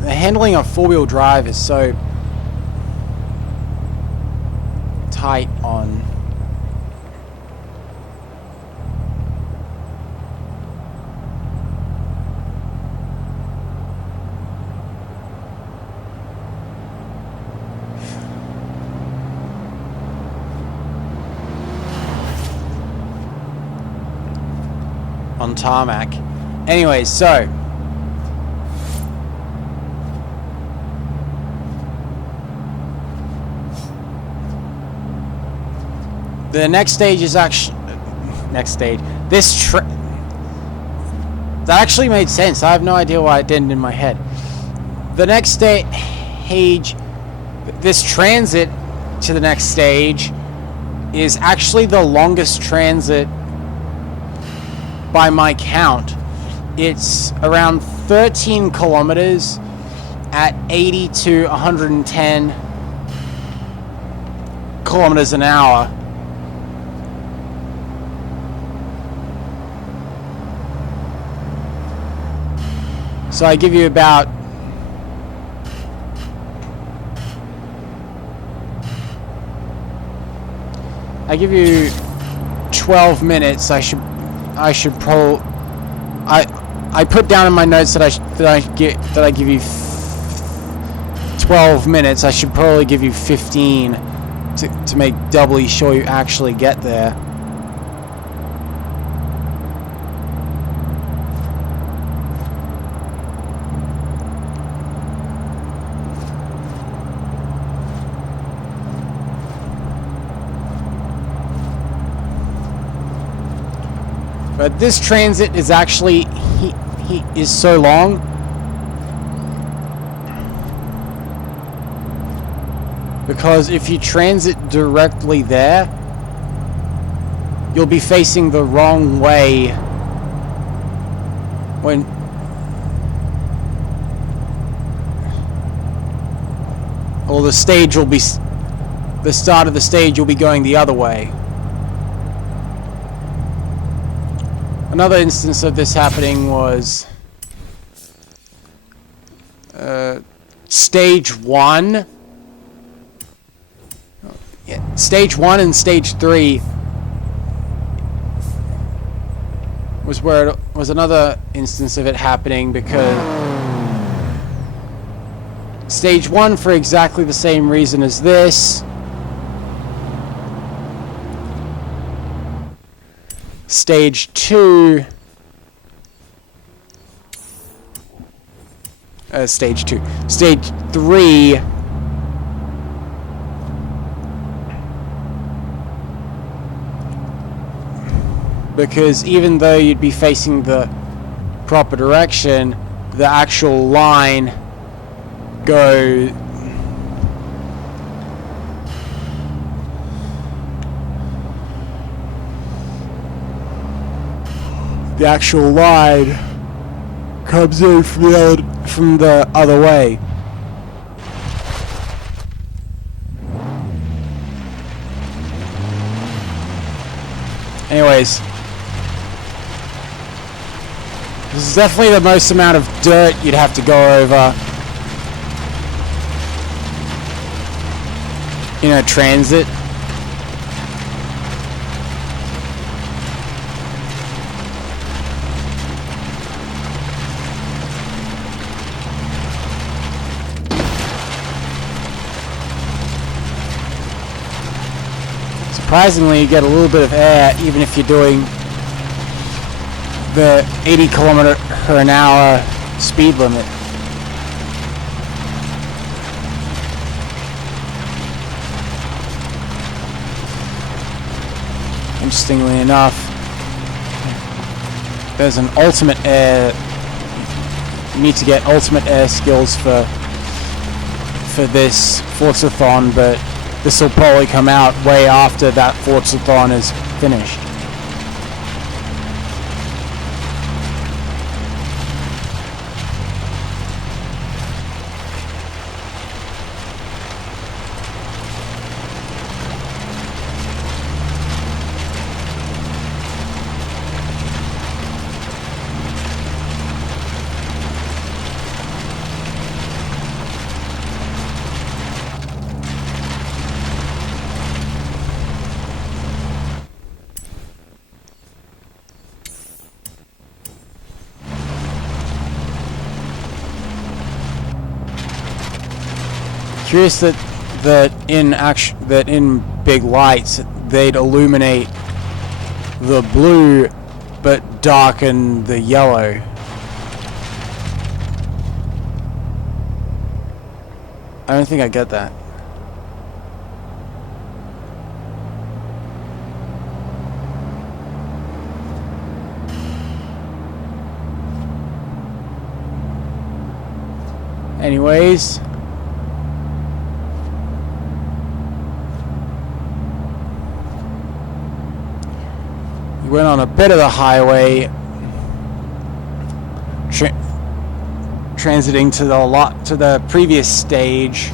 the handling of four-wheel drive is so tight on tarmac. Anyways, so the next stage is actually that actually made sense. I have no idea why it didn't in my head. The next stage, this transit to the next stage is actually the longest transit by my count. It's around 13 kilometers at 80 to 110 kilometers an hour. So I give you about I give you 12 minutes. I should probably I put down in my notes that I give you 12 minutes. I should probably give you 15 to make doubly sure you actually get there. But this transit is actually he is so long Because if you transit directly there, you'll be facing the wrong way when or the stage will be, the start of the stage will be going the other way. Another instance of this happening was stage 1. Yeah, stage 1 and stage 3 was where it was another instance of it happening, because stage 1 for exactly the same reason as this. Stage 2 stage 3 because even though you'd be facing the proper direction, the actual line the actual line comes in from the other way. Anyways, this is definitely the most amount of dirt you'd have to go over in a transit. Surprisingly, you get a little bit of air even if you're doing the 80km/h speed limit. Interestingly enough, there's an ultimate air. You need to get ultimate air skills for this Forza-thon, but this will probably come out way after that Forza-thon is finished. Curious that in big lights they'd illuminate the blue but darken the yellow. I don't think I get that. Anyways, we went on a bit of the highway, transiting to the previous stage.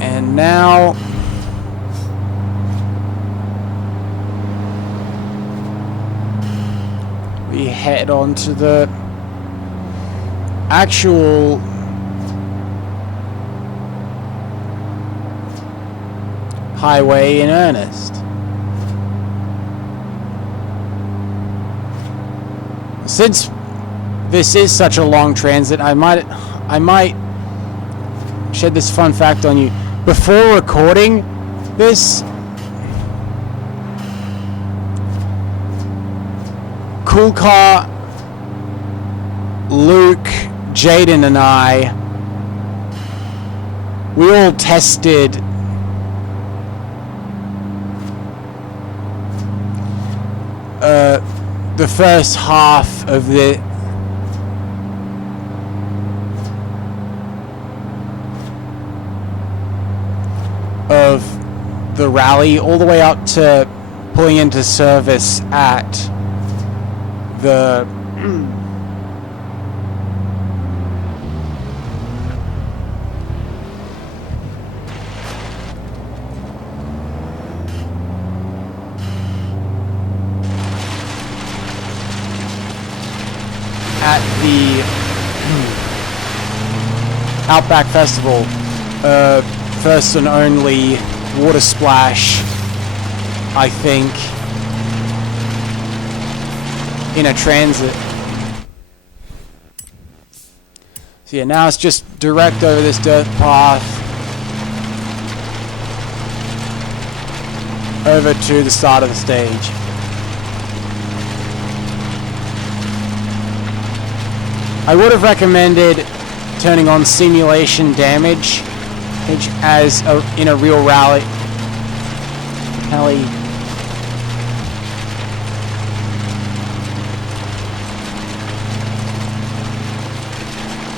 And now we head on to the actual highway in earnest. Since this is such a long transit, I might shed this fun fact on you. Before recording this, Cool Car, Luke, Jaden, and I, we all tested the first half of the rally, all the way up to pulling into service at the Outback Festival, first and only water splash, I think, in a transit. So yeah, now it's just direct over this dirt path over to the start of the stage. I would have recommended turning on simulation damage as in a real rally.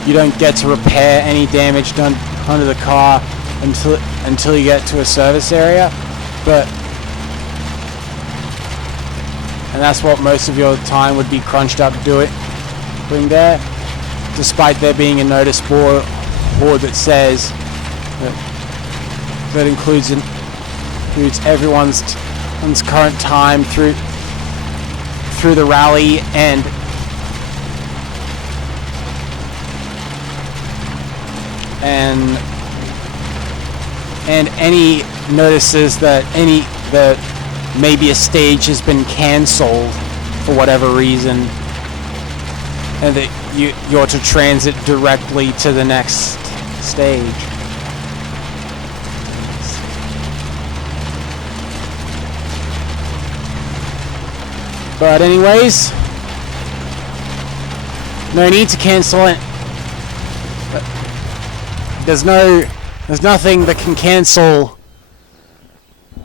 You don't get to repair any damage done under the car until you get to a service area, and that's what most of your time would be crunched up doing there, despite there being a notice board that says that includes everyone's current time through the rally and any notices that maybe a stage has been cancelled for whatever reason, and that you're to transit directly to the next stage. But anyways, no need to cancel it. There's nothing that can cancel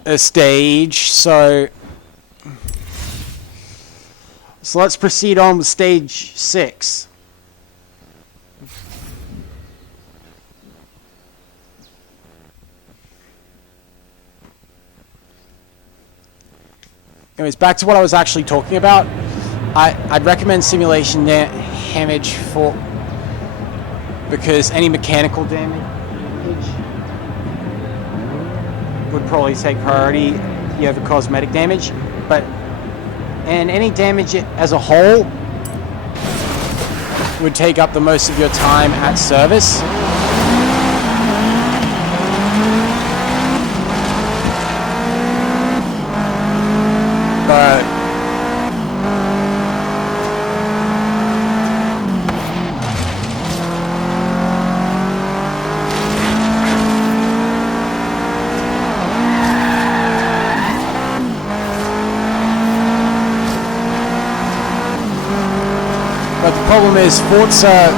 a stage, so let's proceed on with stage 6. Anyways, back to what I was actually talking about. I'd recommend simulation damage because any mechanical damage would probably take priority over cosmetic damage, and any damage as a whole would take up the most of your time at service. But the problem is Forza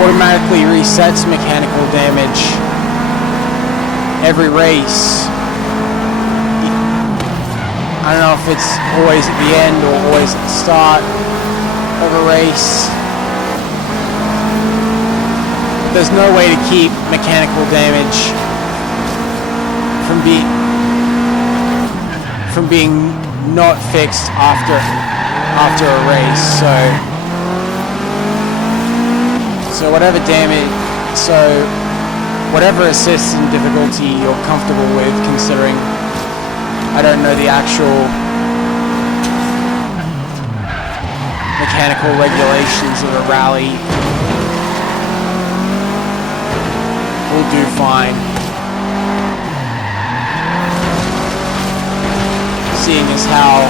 automatically resets mechanical damage every race. I don't know if it's always at the end or always at the start of a race. There's no way to keep mechanical damage from being not fixed after a race. So whatever assists in difficulty you're comfortable with, considering I don't know the actual mechanical regulations of a rally, will do fine. Seeing as how,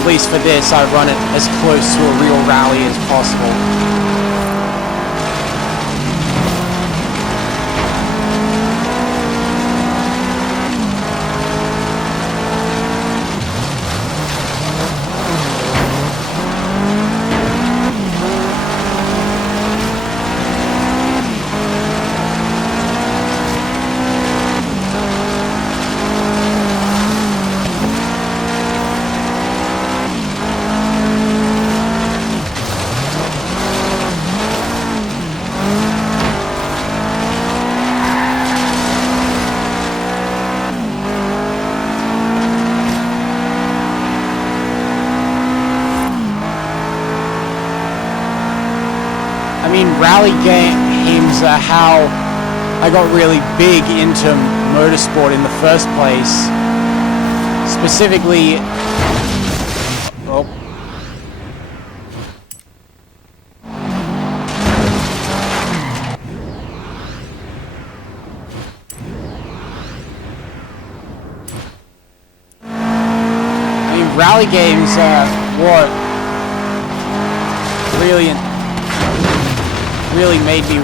at least for this, I run it as close to a real rally as possible. rally games are how I got really big into motorsport in the first place. Specifically, oh. I mean, rally games are what really made me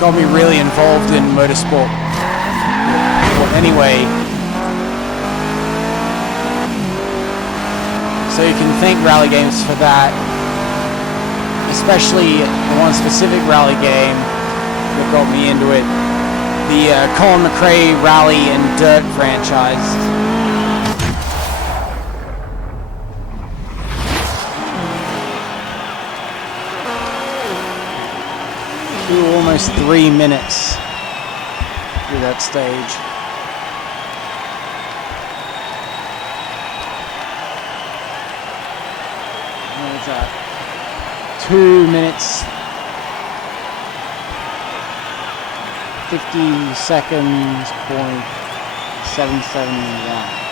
got me really involved in motorsport. Well, anyway, so you can thank rally games for that, especially the one specific rally game that got me into it, the Colin McRae Rally and Dirt franchise. Almost 3 minutes through that stage. What is that? 2 minutes, 50 seconds, .771.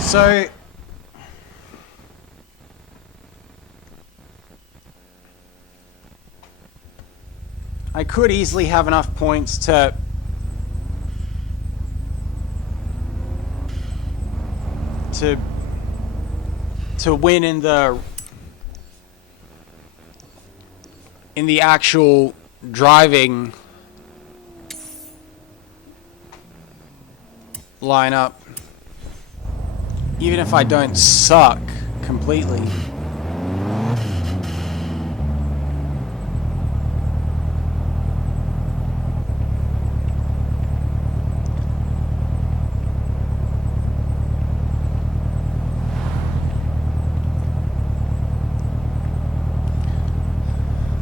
So, I could easily have enough points to win in the actual driving lineup. Even if I don't suck completely.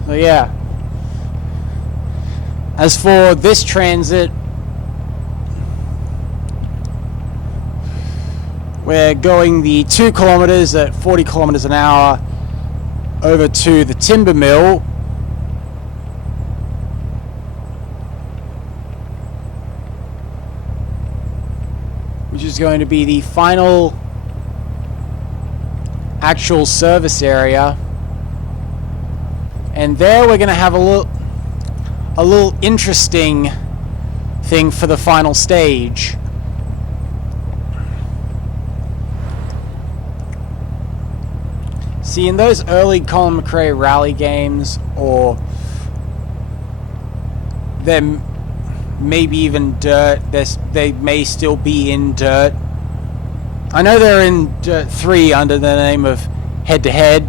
So yeah. As for this transit, we're going the 2 kilometers at 40 kilometers an hour over to the timber mill. Which is going to be the final actual service area. And there we're going to have a little interesting thing for the final stage. See, in those early Colin McRae rally games, or then maybe even Dirt, they may still be in Dirt. I know they're in Dirt 3 under the name of Head to Head.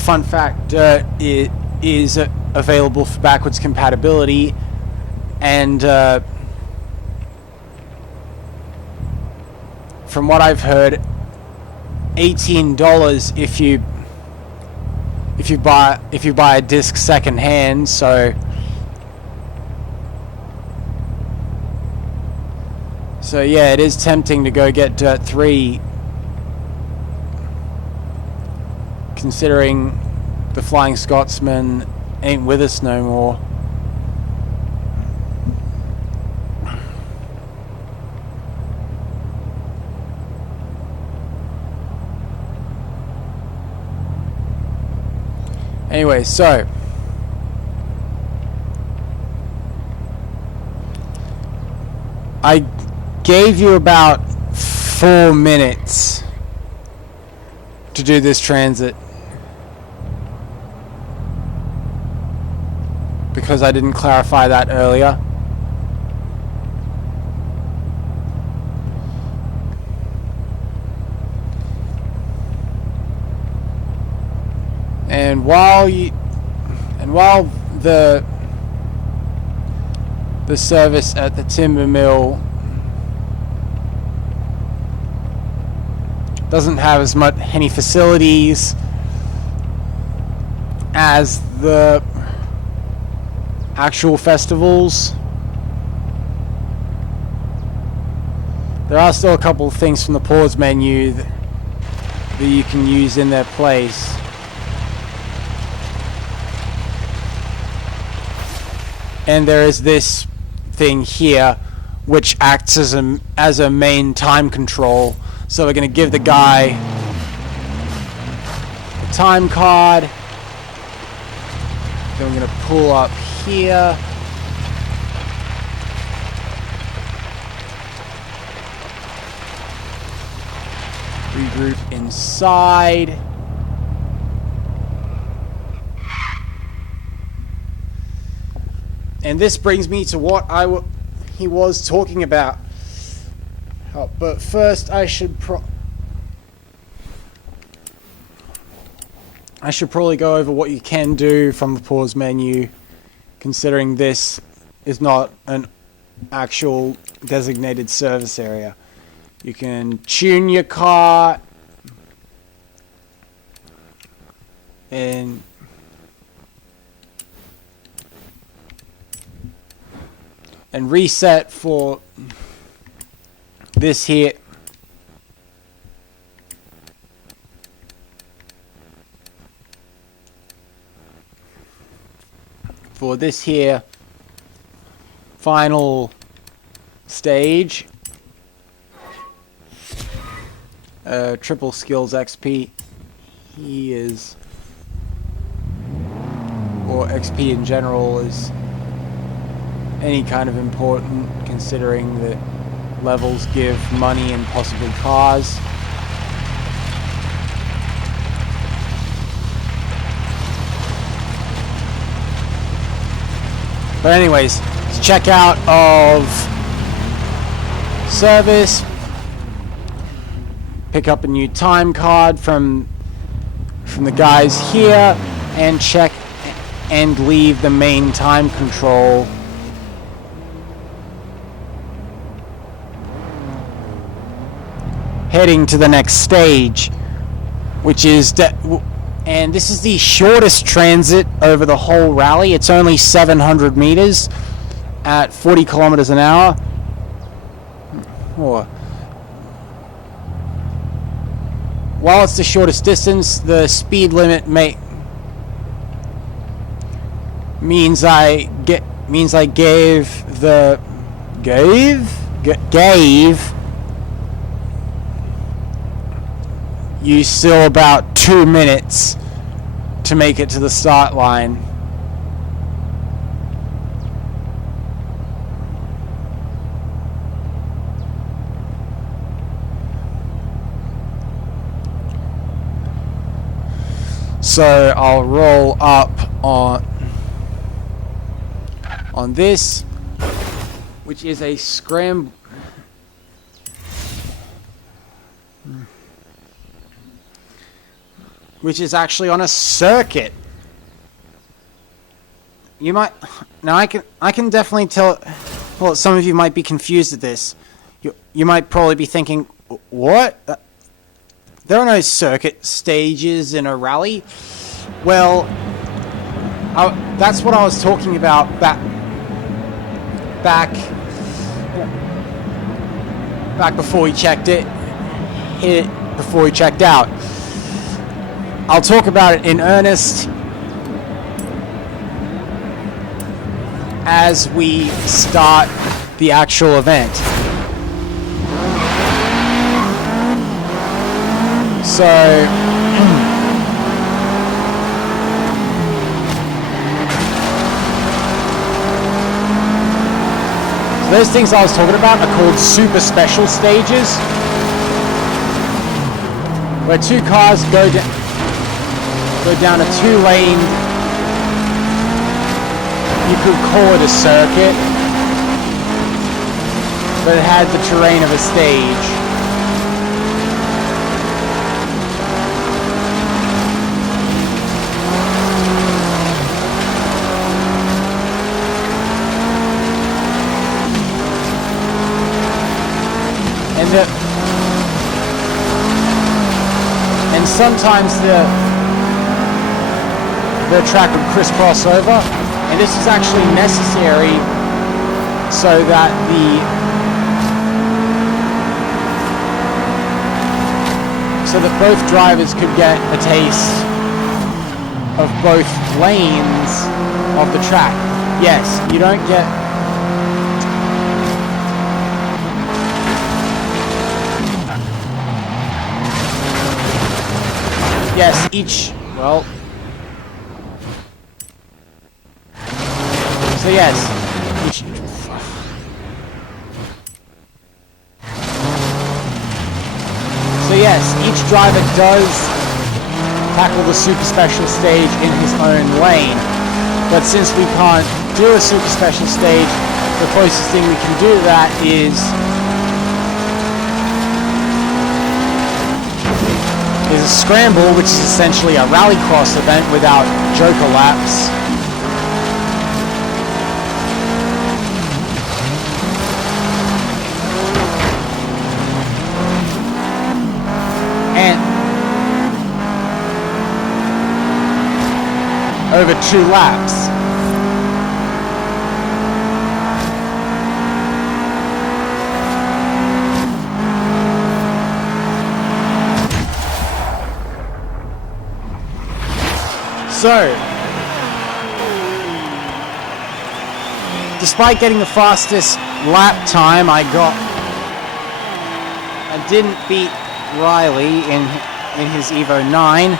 Fun fact, Dirt is available for backwards compatibility, and from what I've heard, $18 if you buy a disc second hand. So yeah, it is tempting to go get Dirt 3, considering the Flying Scotsman ain't with us no more. Anyway, so I gave you about 4 minutes to do this transit because I didn't clarify that earlier. And while the service at the timber mill doesn't have as much any facilities as the actual festivals. There are still a couple of things from the pause menu that you can use in their place. And there is this thing here which acts as a main time control. So we're going to give the guy a time card. Then we're going to pull up here. Regroup inside. And this brings me to what he was talking about. Oh, but first I should probably go over what you can do from the pause menu, considering this is not an actual designated service area. You can tune your car and reset for this here. For this here final stage. Triple skills XP. He is, or XP in general, is any kind of important, considering that levels give money and possibly cars. But anyways, check out of service. Pick up a new time card from the guys here and check and leave the main time control. Heading to the next stage, which is and this is the shortest transit over the whole rally. It's only 700 meters at 40 kilometers an hour. While it's the shortest distance, the speed limit means I gave you still about 2 minutes to make it to the start line. So I'll roll up on this, which is a scramble. Which is actually on a circuit. You might now I can definitely tell. Well, some of you might be confused at this. You might probably be thinking, what? There are no circuit stages in a rally. Well, that's what I was talking about back before we checked before we checked out. I'll talk about it in earnest as we start the actual event. So those things I was talking about are called super special stages, where two cars go down a two-lane, you could call it a circuit, but it had the terrain of a stage. sometimes the track would crisscross over, and this is actually necessary so that both drivers could get a taste of both lanes of the track. Yes, you don't get... Yes, each... Well... So yes, each... So yes, each driver does tackle the super special stage in his own lane. But since we can't do a super special stage, the closest thing we can do to that is a scramble, which is essentially a rallycross event without joker laps. And over 2 laps. So, despite getting the fastest lap time, I didn't beat Riley in his Evo 9,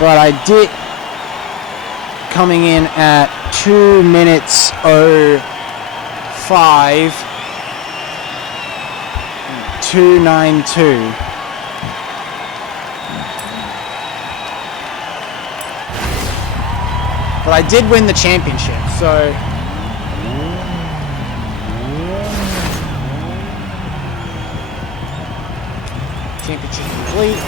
but I did, coming in at 2 minutes 05 292. But I did win the championship, so championship complete.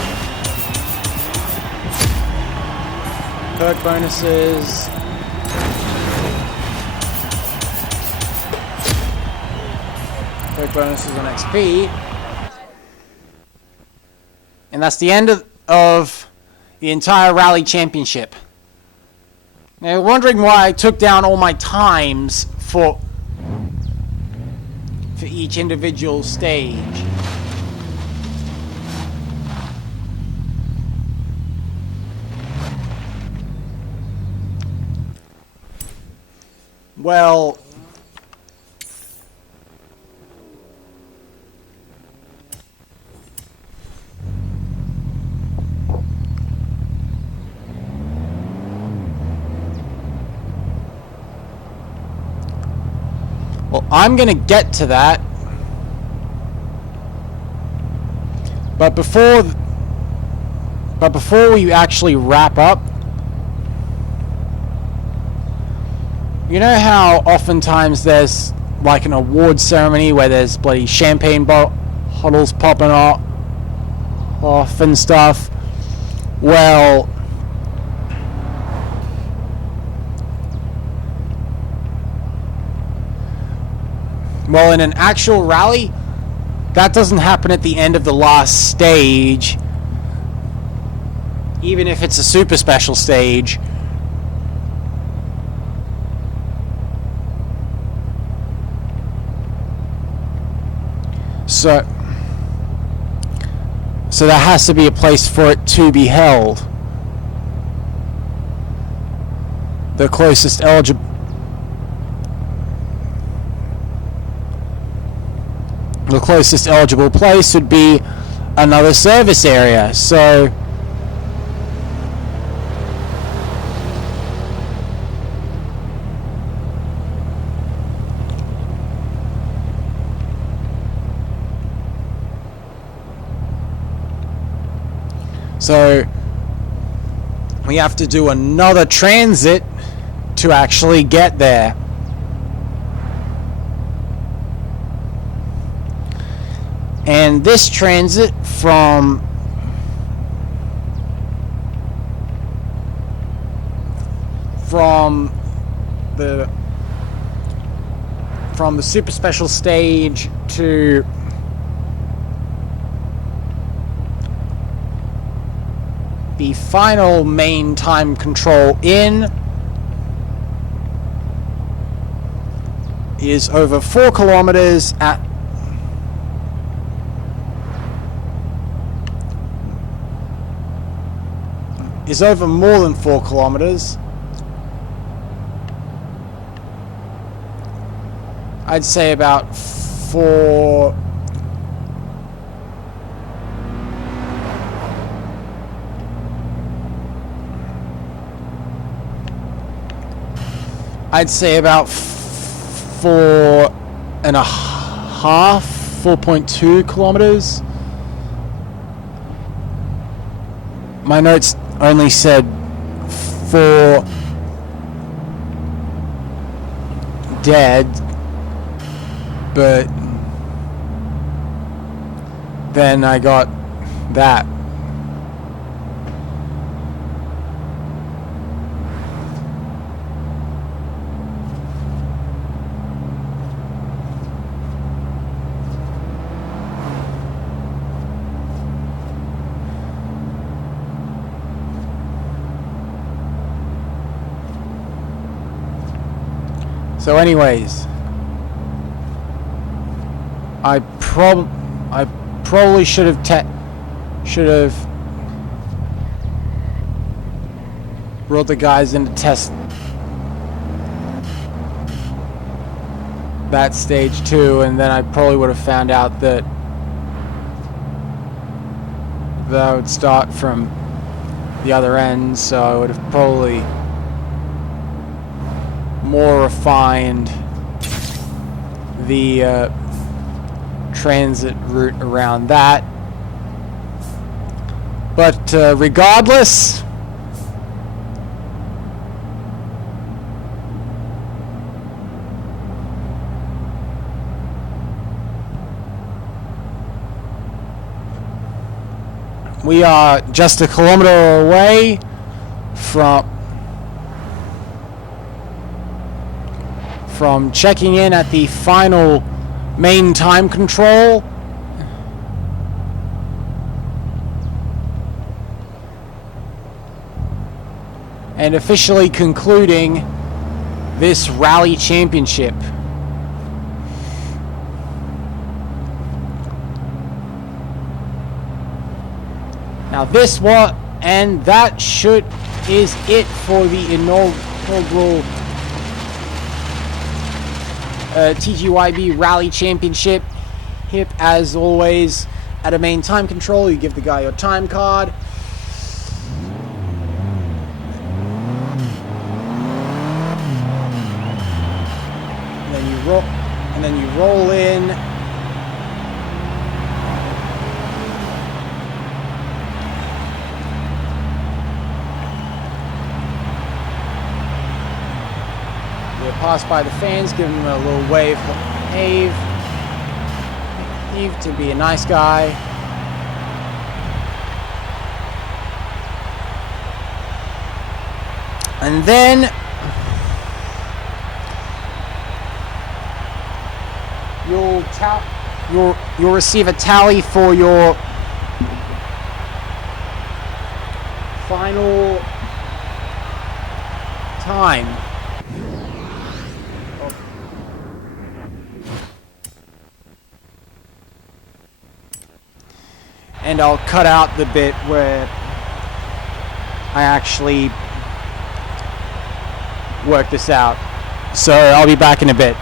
Perk bonuses. Perk bonuses on XP. And that's the end of the entire rally championship. Now you're wondering why I took down all my times for each individual stage. Well, I'm going to get to that. But before we actually wrap up, you know how oftentimes there's like an award ceremony where there's bloody champagne bottles popping off and stuff? Well, in an actual rally, that doesn't happen at the end of the last stage, even if it's a super special stage. So there has to be a place for it to be held. The closest eligible place would be another service area. So we have to do another transit to actually get there. And this transit from the super special stage to the final main time control in is over 4 kilometers at is over more than 4 kilometers. I'd say about 4. I'd say about 4.5, 4.2 kilometers. My notes only said 4 dead, but then I got that. So anyways, I probably should have brought the guys in to test that stage too, and then I probably would have found out that I would start from the other end, so I would have probably more refined the transit route around that. But regardless, we are just a kilometer away from checking in at the final main time control. And officially concluding this rally championship. Now that is it for the inaugural TGYB Rally Championship. As always, at a main time control, you give the guy your time card. And then you roll in. You pass by the fans, give them a little wave, heave to be a nice guy. And then you'll receive a tally for your final time. And I'll cut out the bit where I actually work this out. So I'll be back in a bit.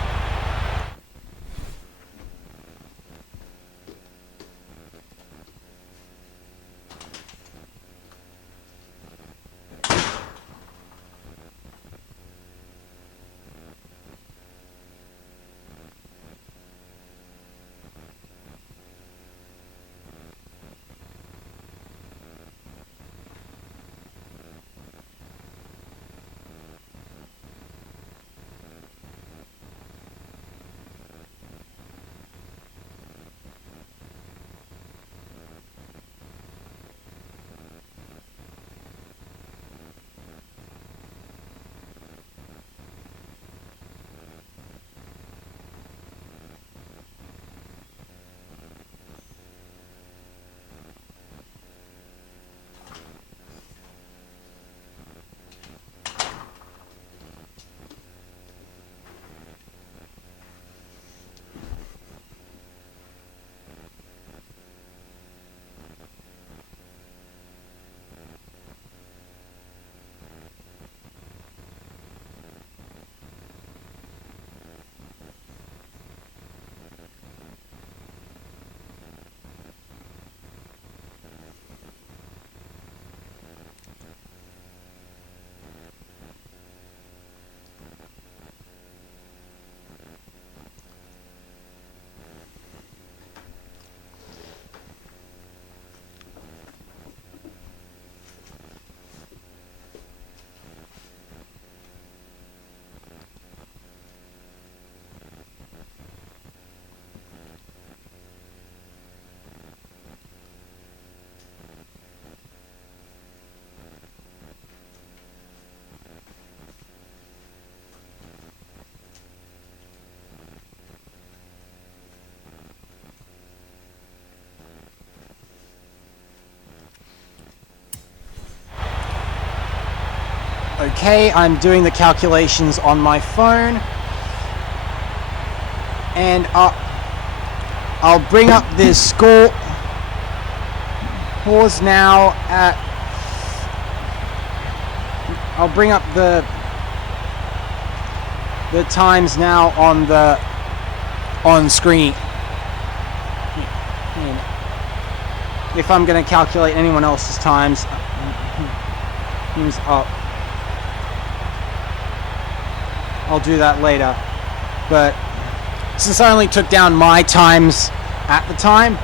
Okay, I'm doing the calculations on my phone, and I'll bring up the score. Pause now at. I'll bring up the times now on screen. And if I'm going to calculate anyone else's times, I'll do that later. But since I only took down my times at the time,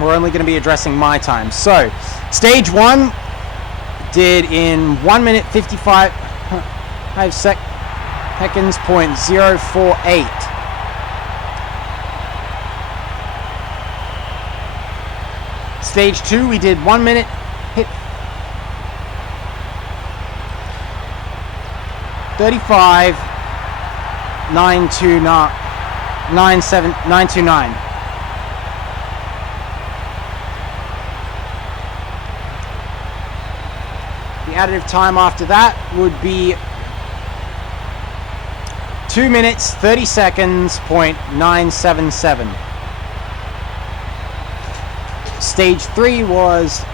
we're only going to be addressing my time. So, stage 1 did in 1 minute 55 seconds, .048. Stage 2, we did 1 minute hit 35 929. The additive time after that would be 2 minutes 30 seconds .977. Stage 3 was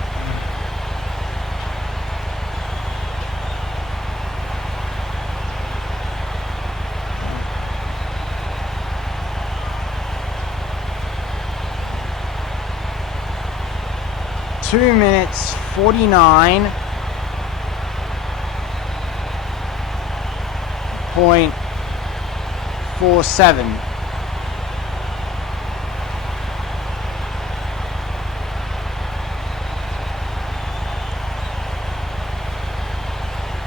2 minutes 49 .47.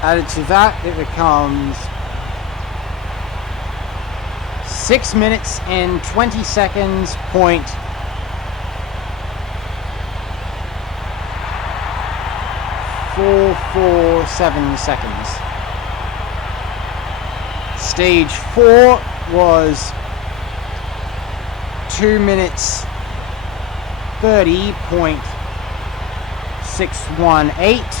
Added to that, it becomes 6 minutes and 20 seconds .447 seconds. Stage 4 was 2 minutes 30.618.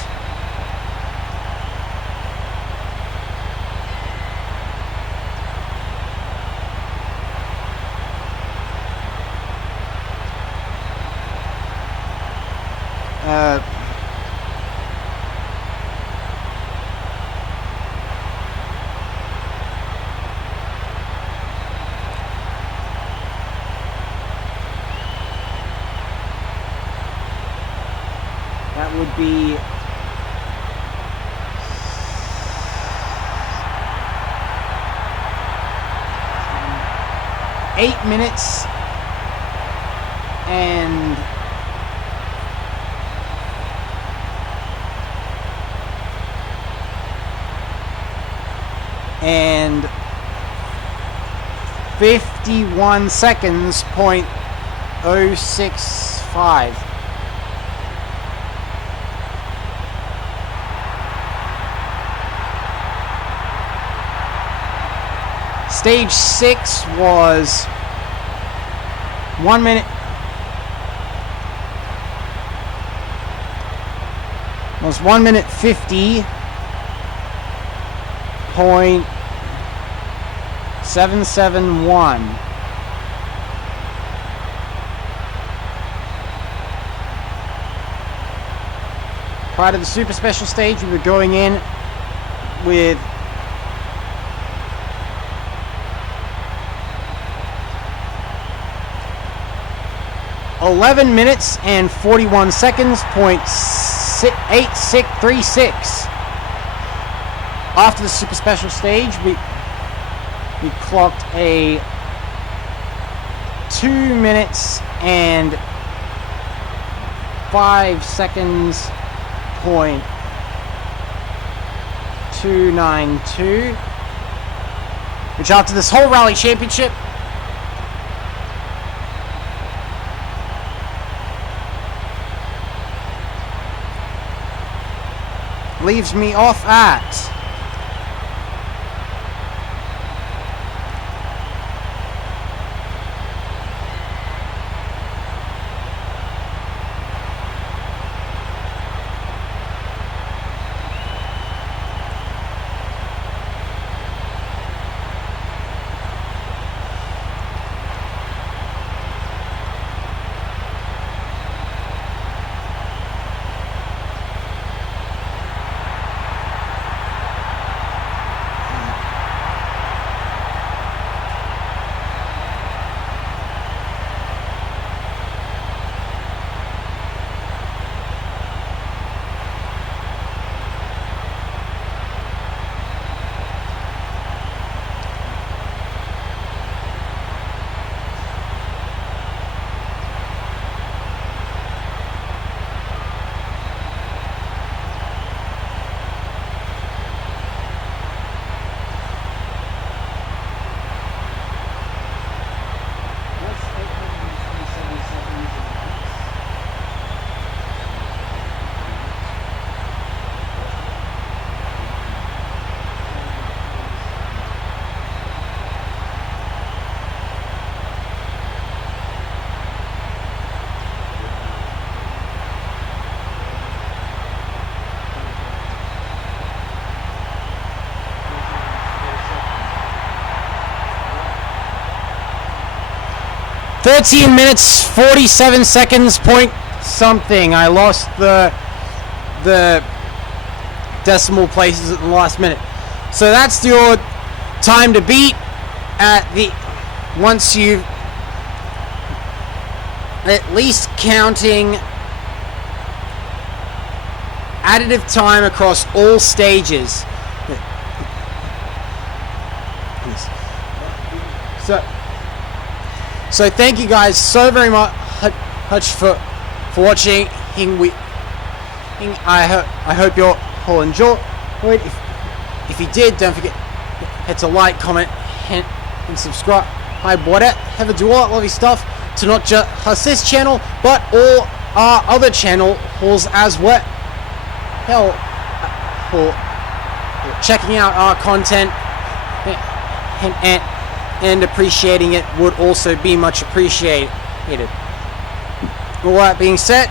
That would be 8 minutes and 51 seconds .065. Stage 6 was 1 minute. Was 1 minute 50.771. Prior to the super special stage, we were going in with 11 minutes and 41 seconds .8636. After the super special stage, we clocked a 2 minutes and 5 seconds .292, which after this whole rally championship leaves me off at 13 minutes 47 seconds point something. I lost the decimal places at the last minute. So that's your time to beat at the once you at least counting additive time across all stages. So thank you guys so very much for watching. I hope you all enjoyed. If you did, don't forget hit to like, comment, and subscribe. Whatever, do all that lovely stuff to not just this channel, but all our other channels as well. Hell, for checking out our content and appreciating it would also be much appreciated. All that being said,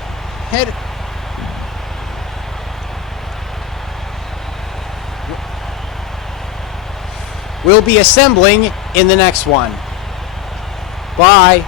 we'll be assembling in the next one. Bye.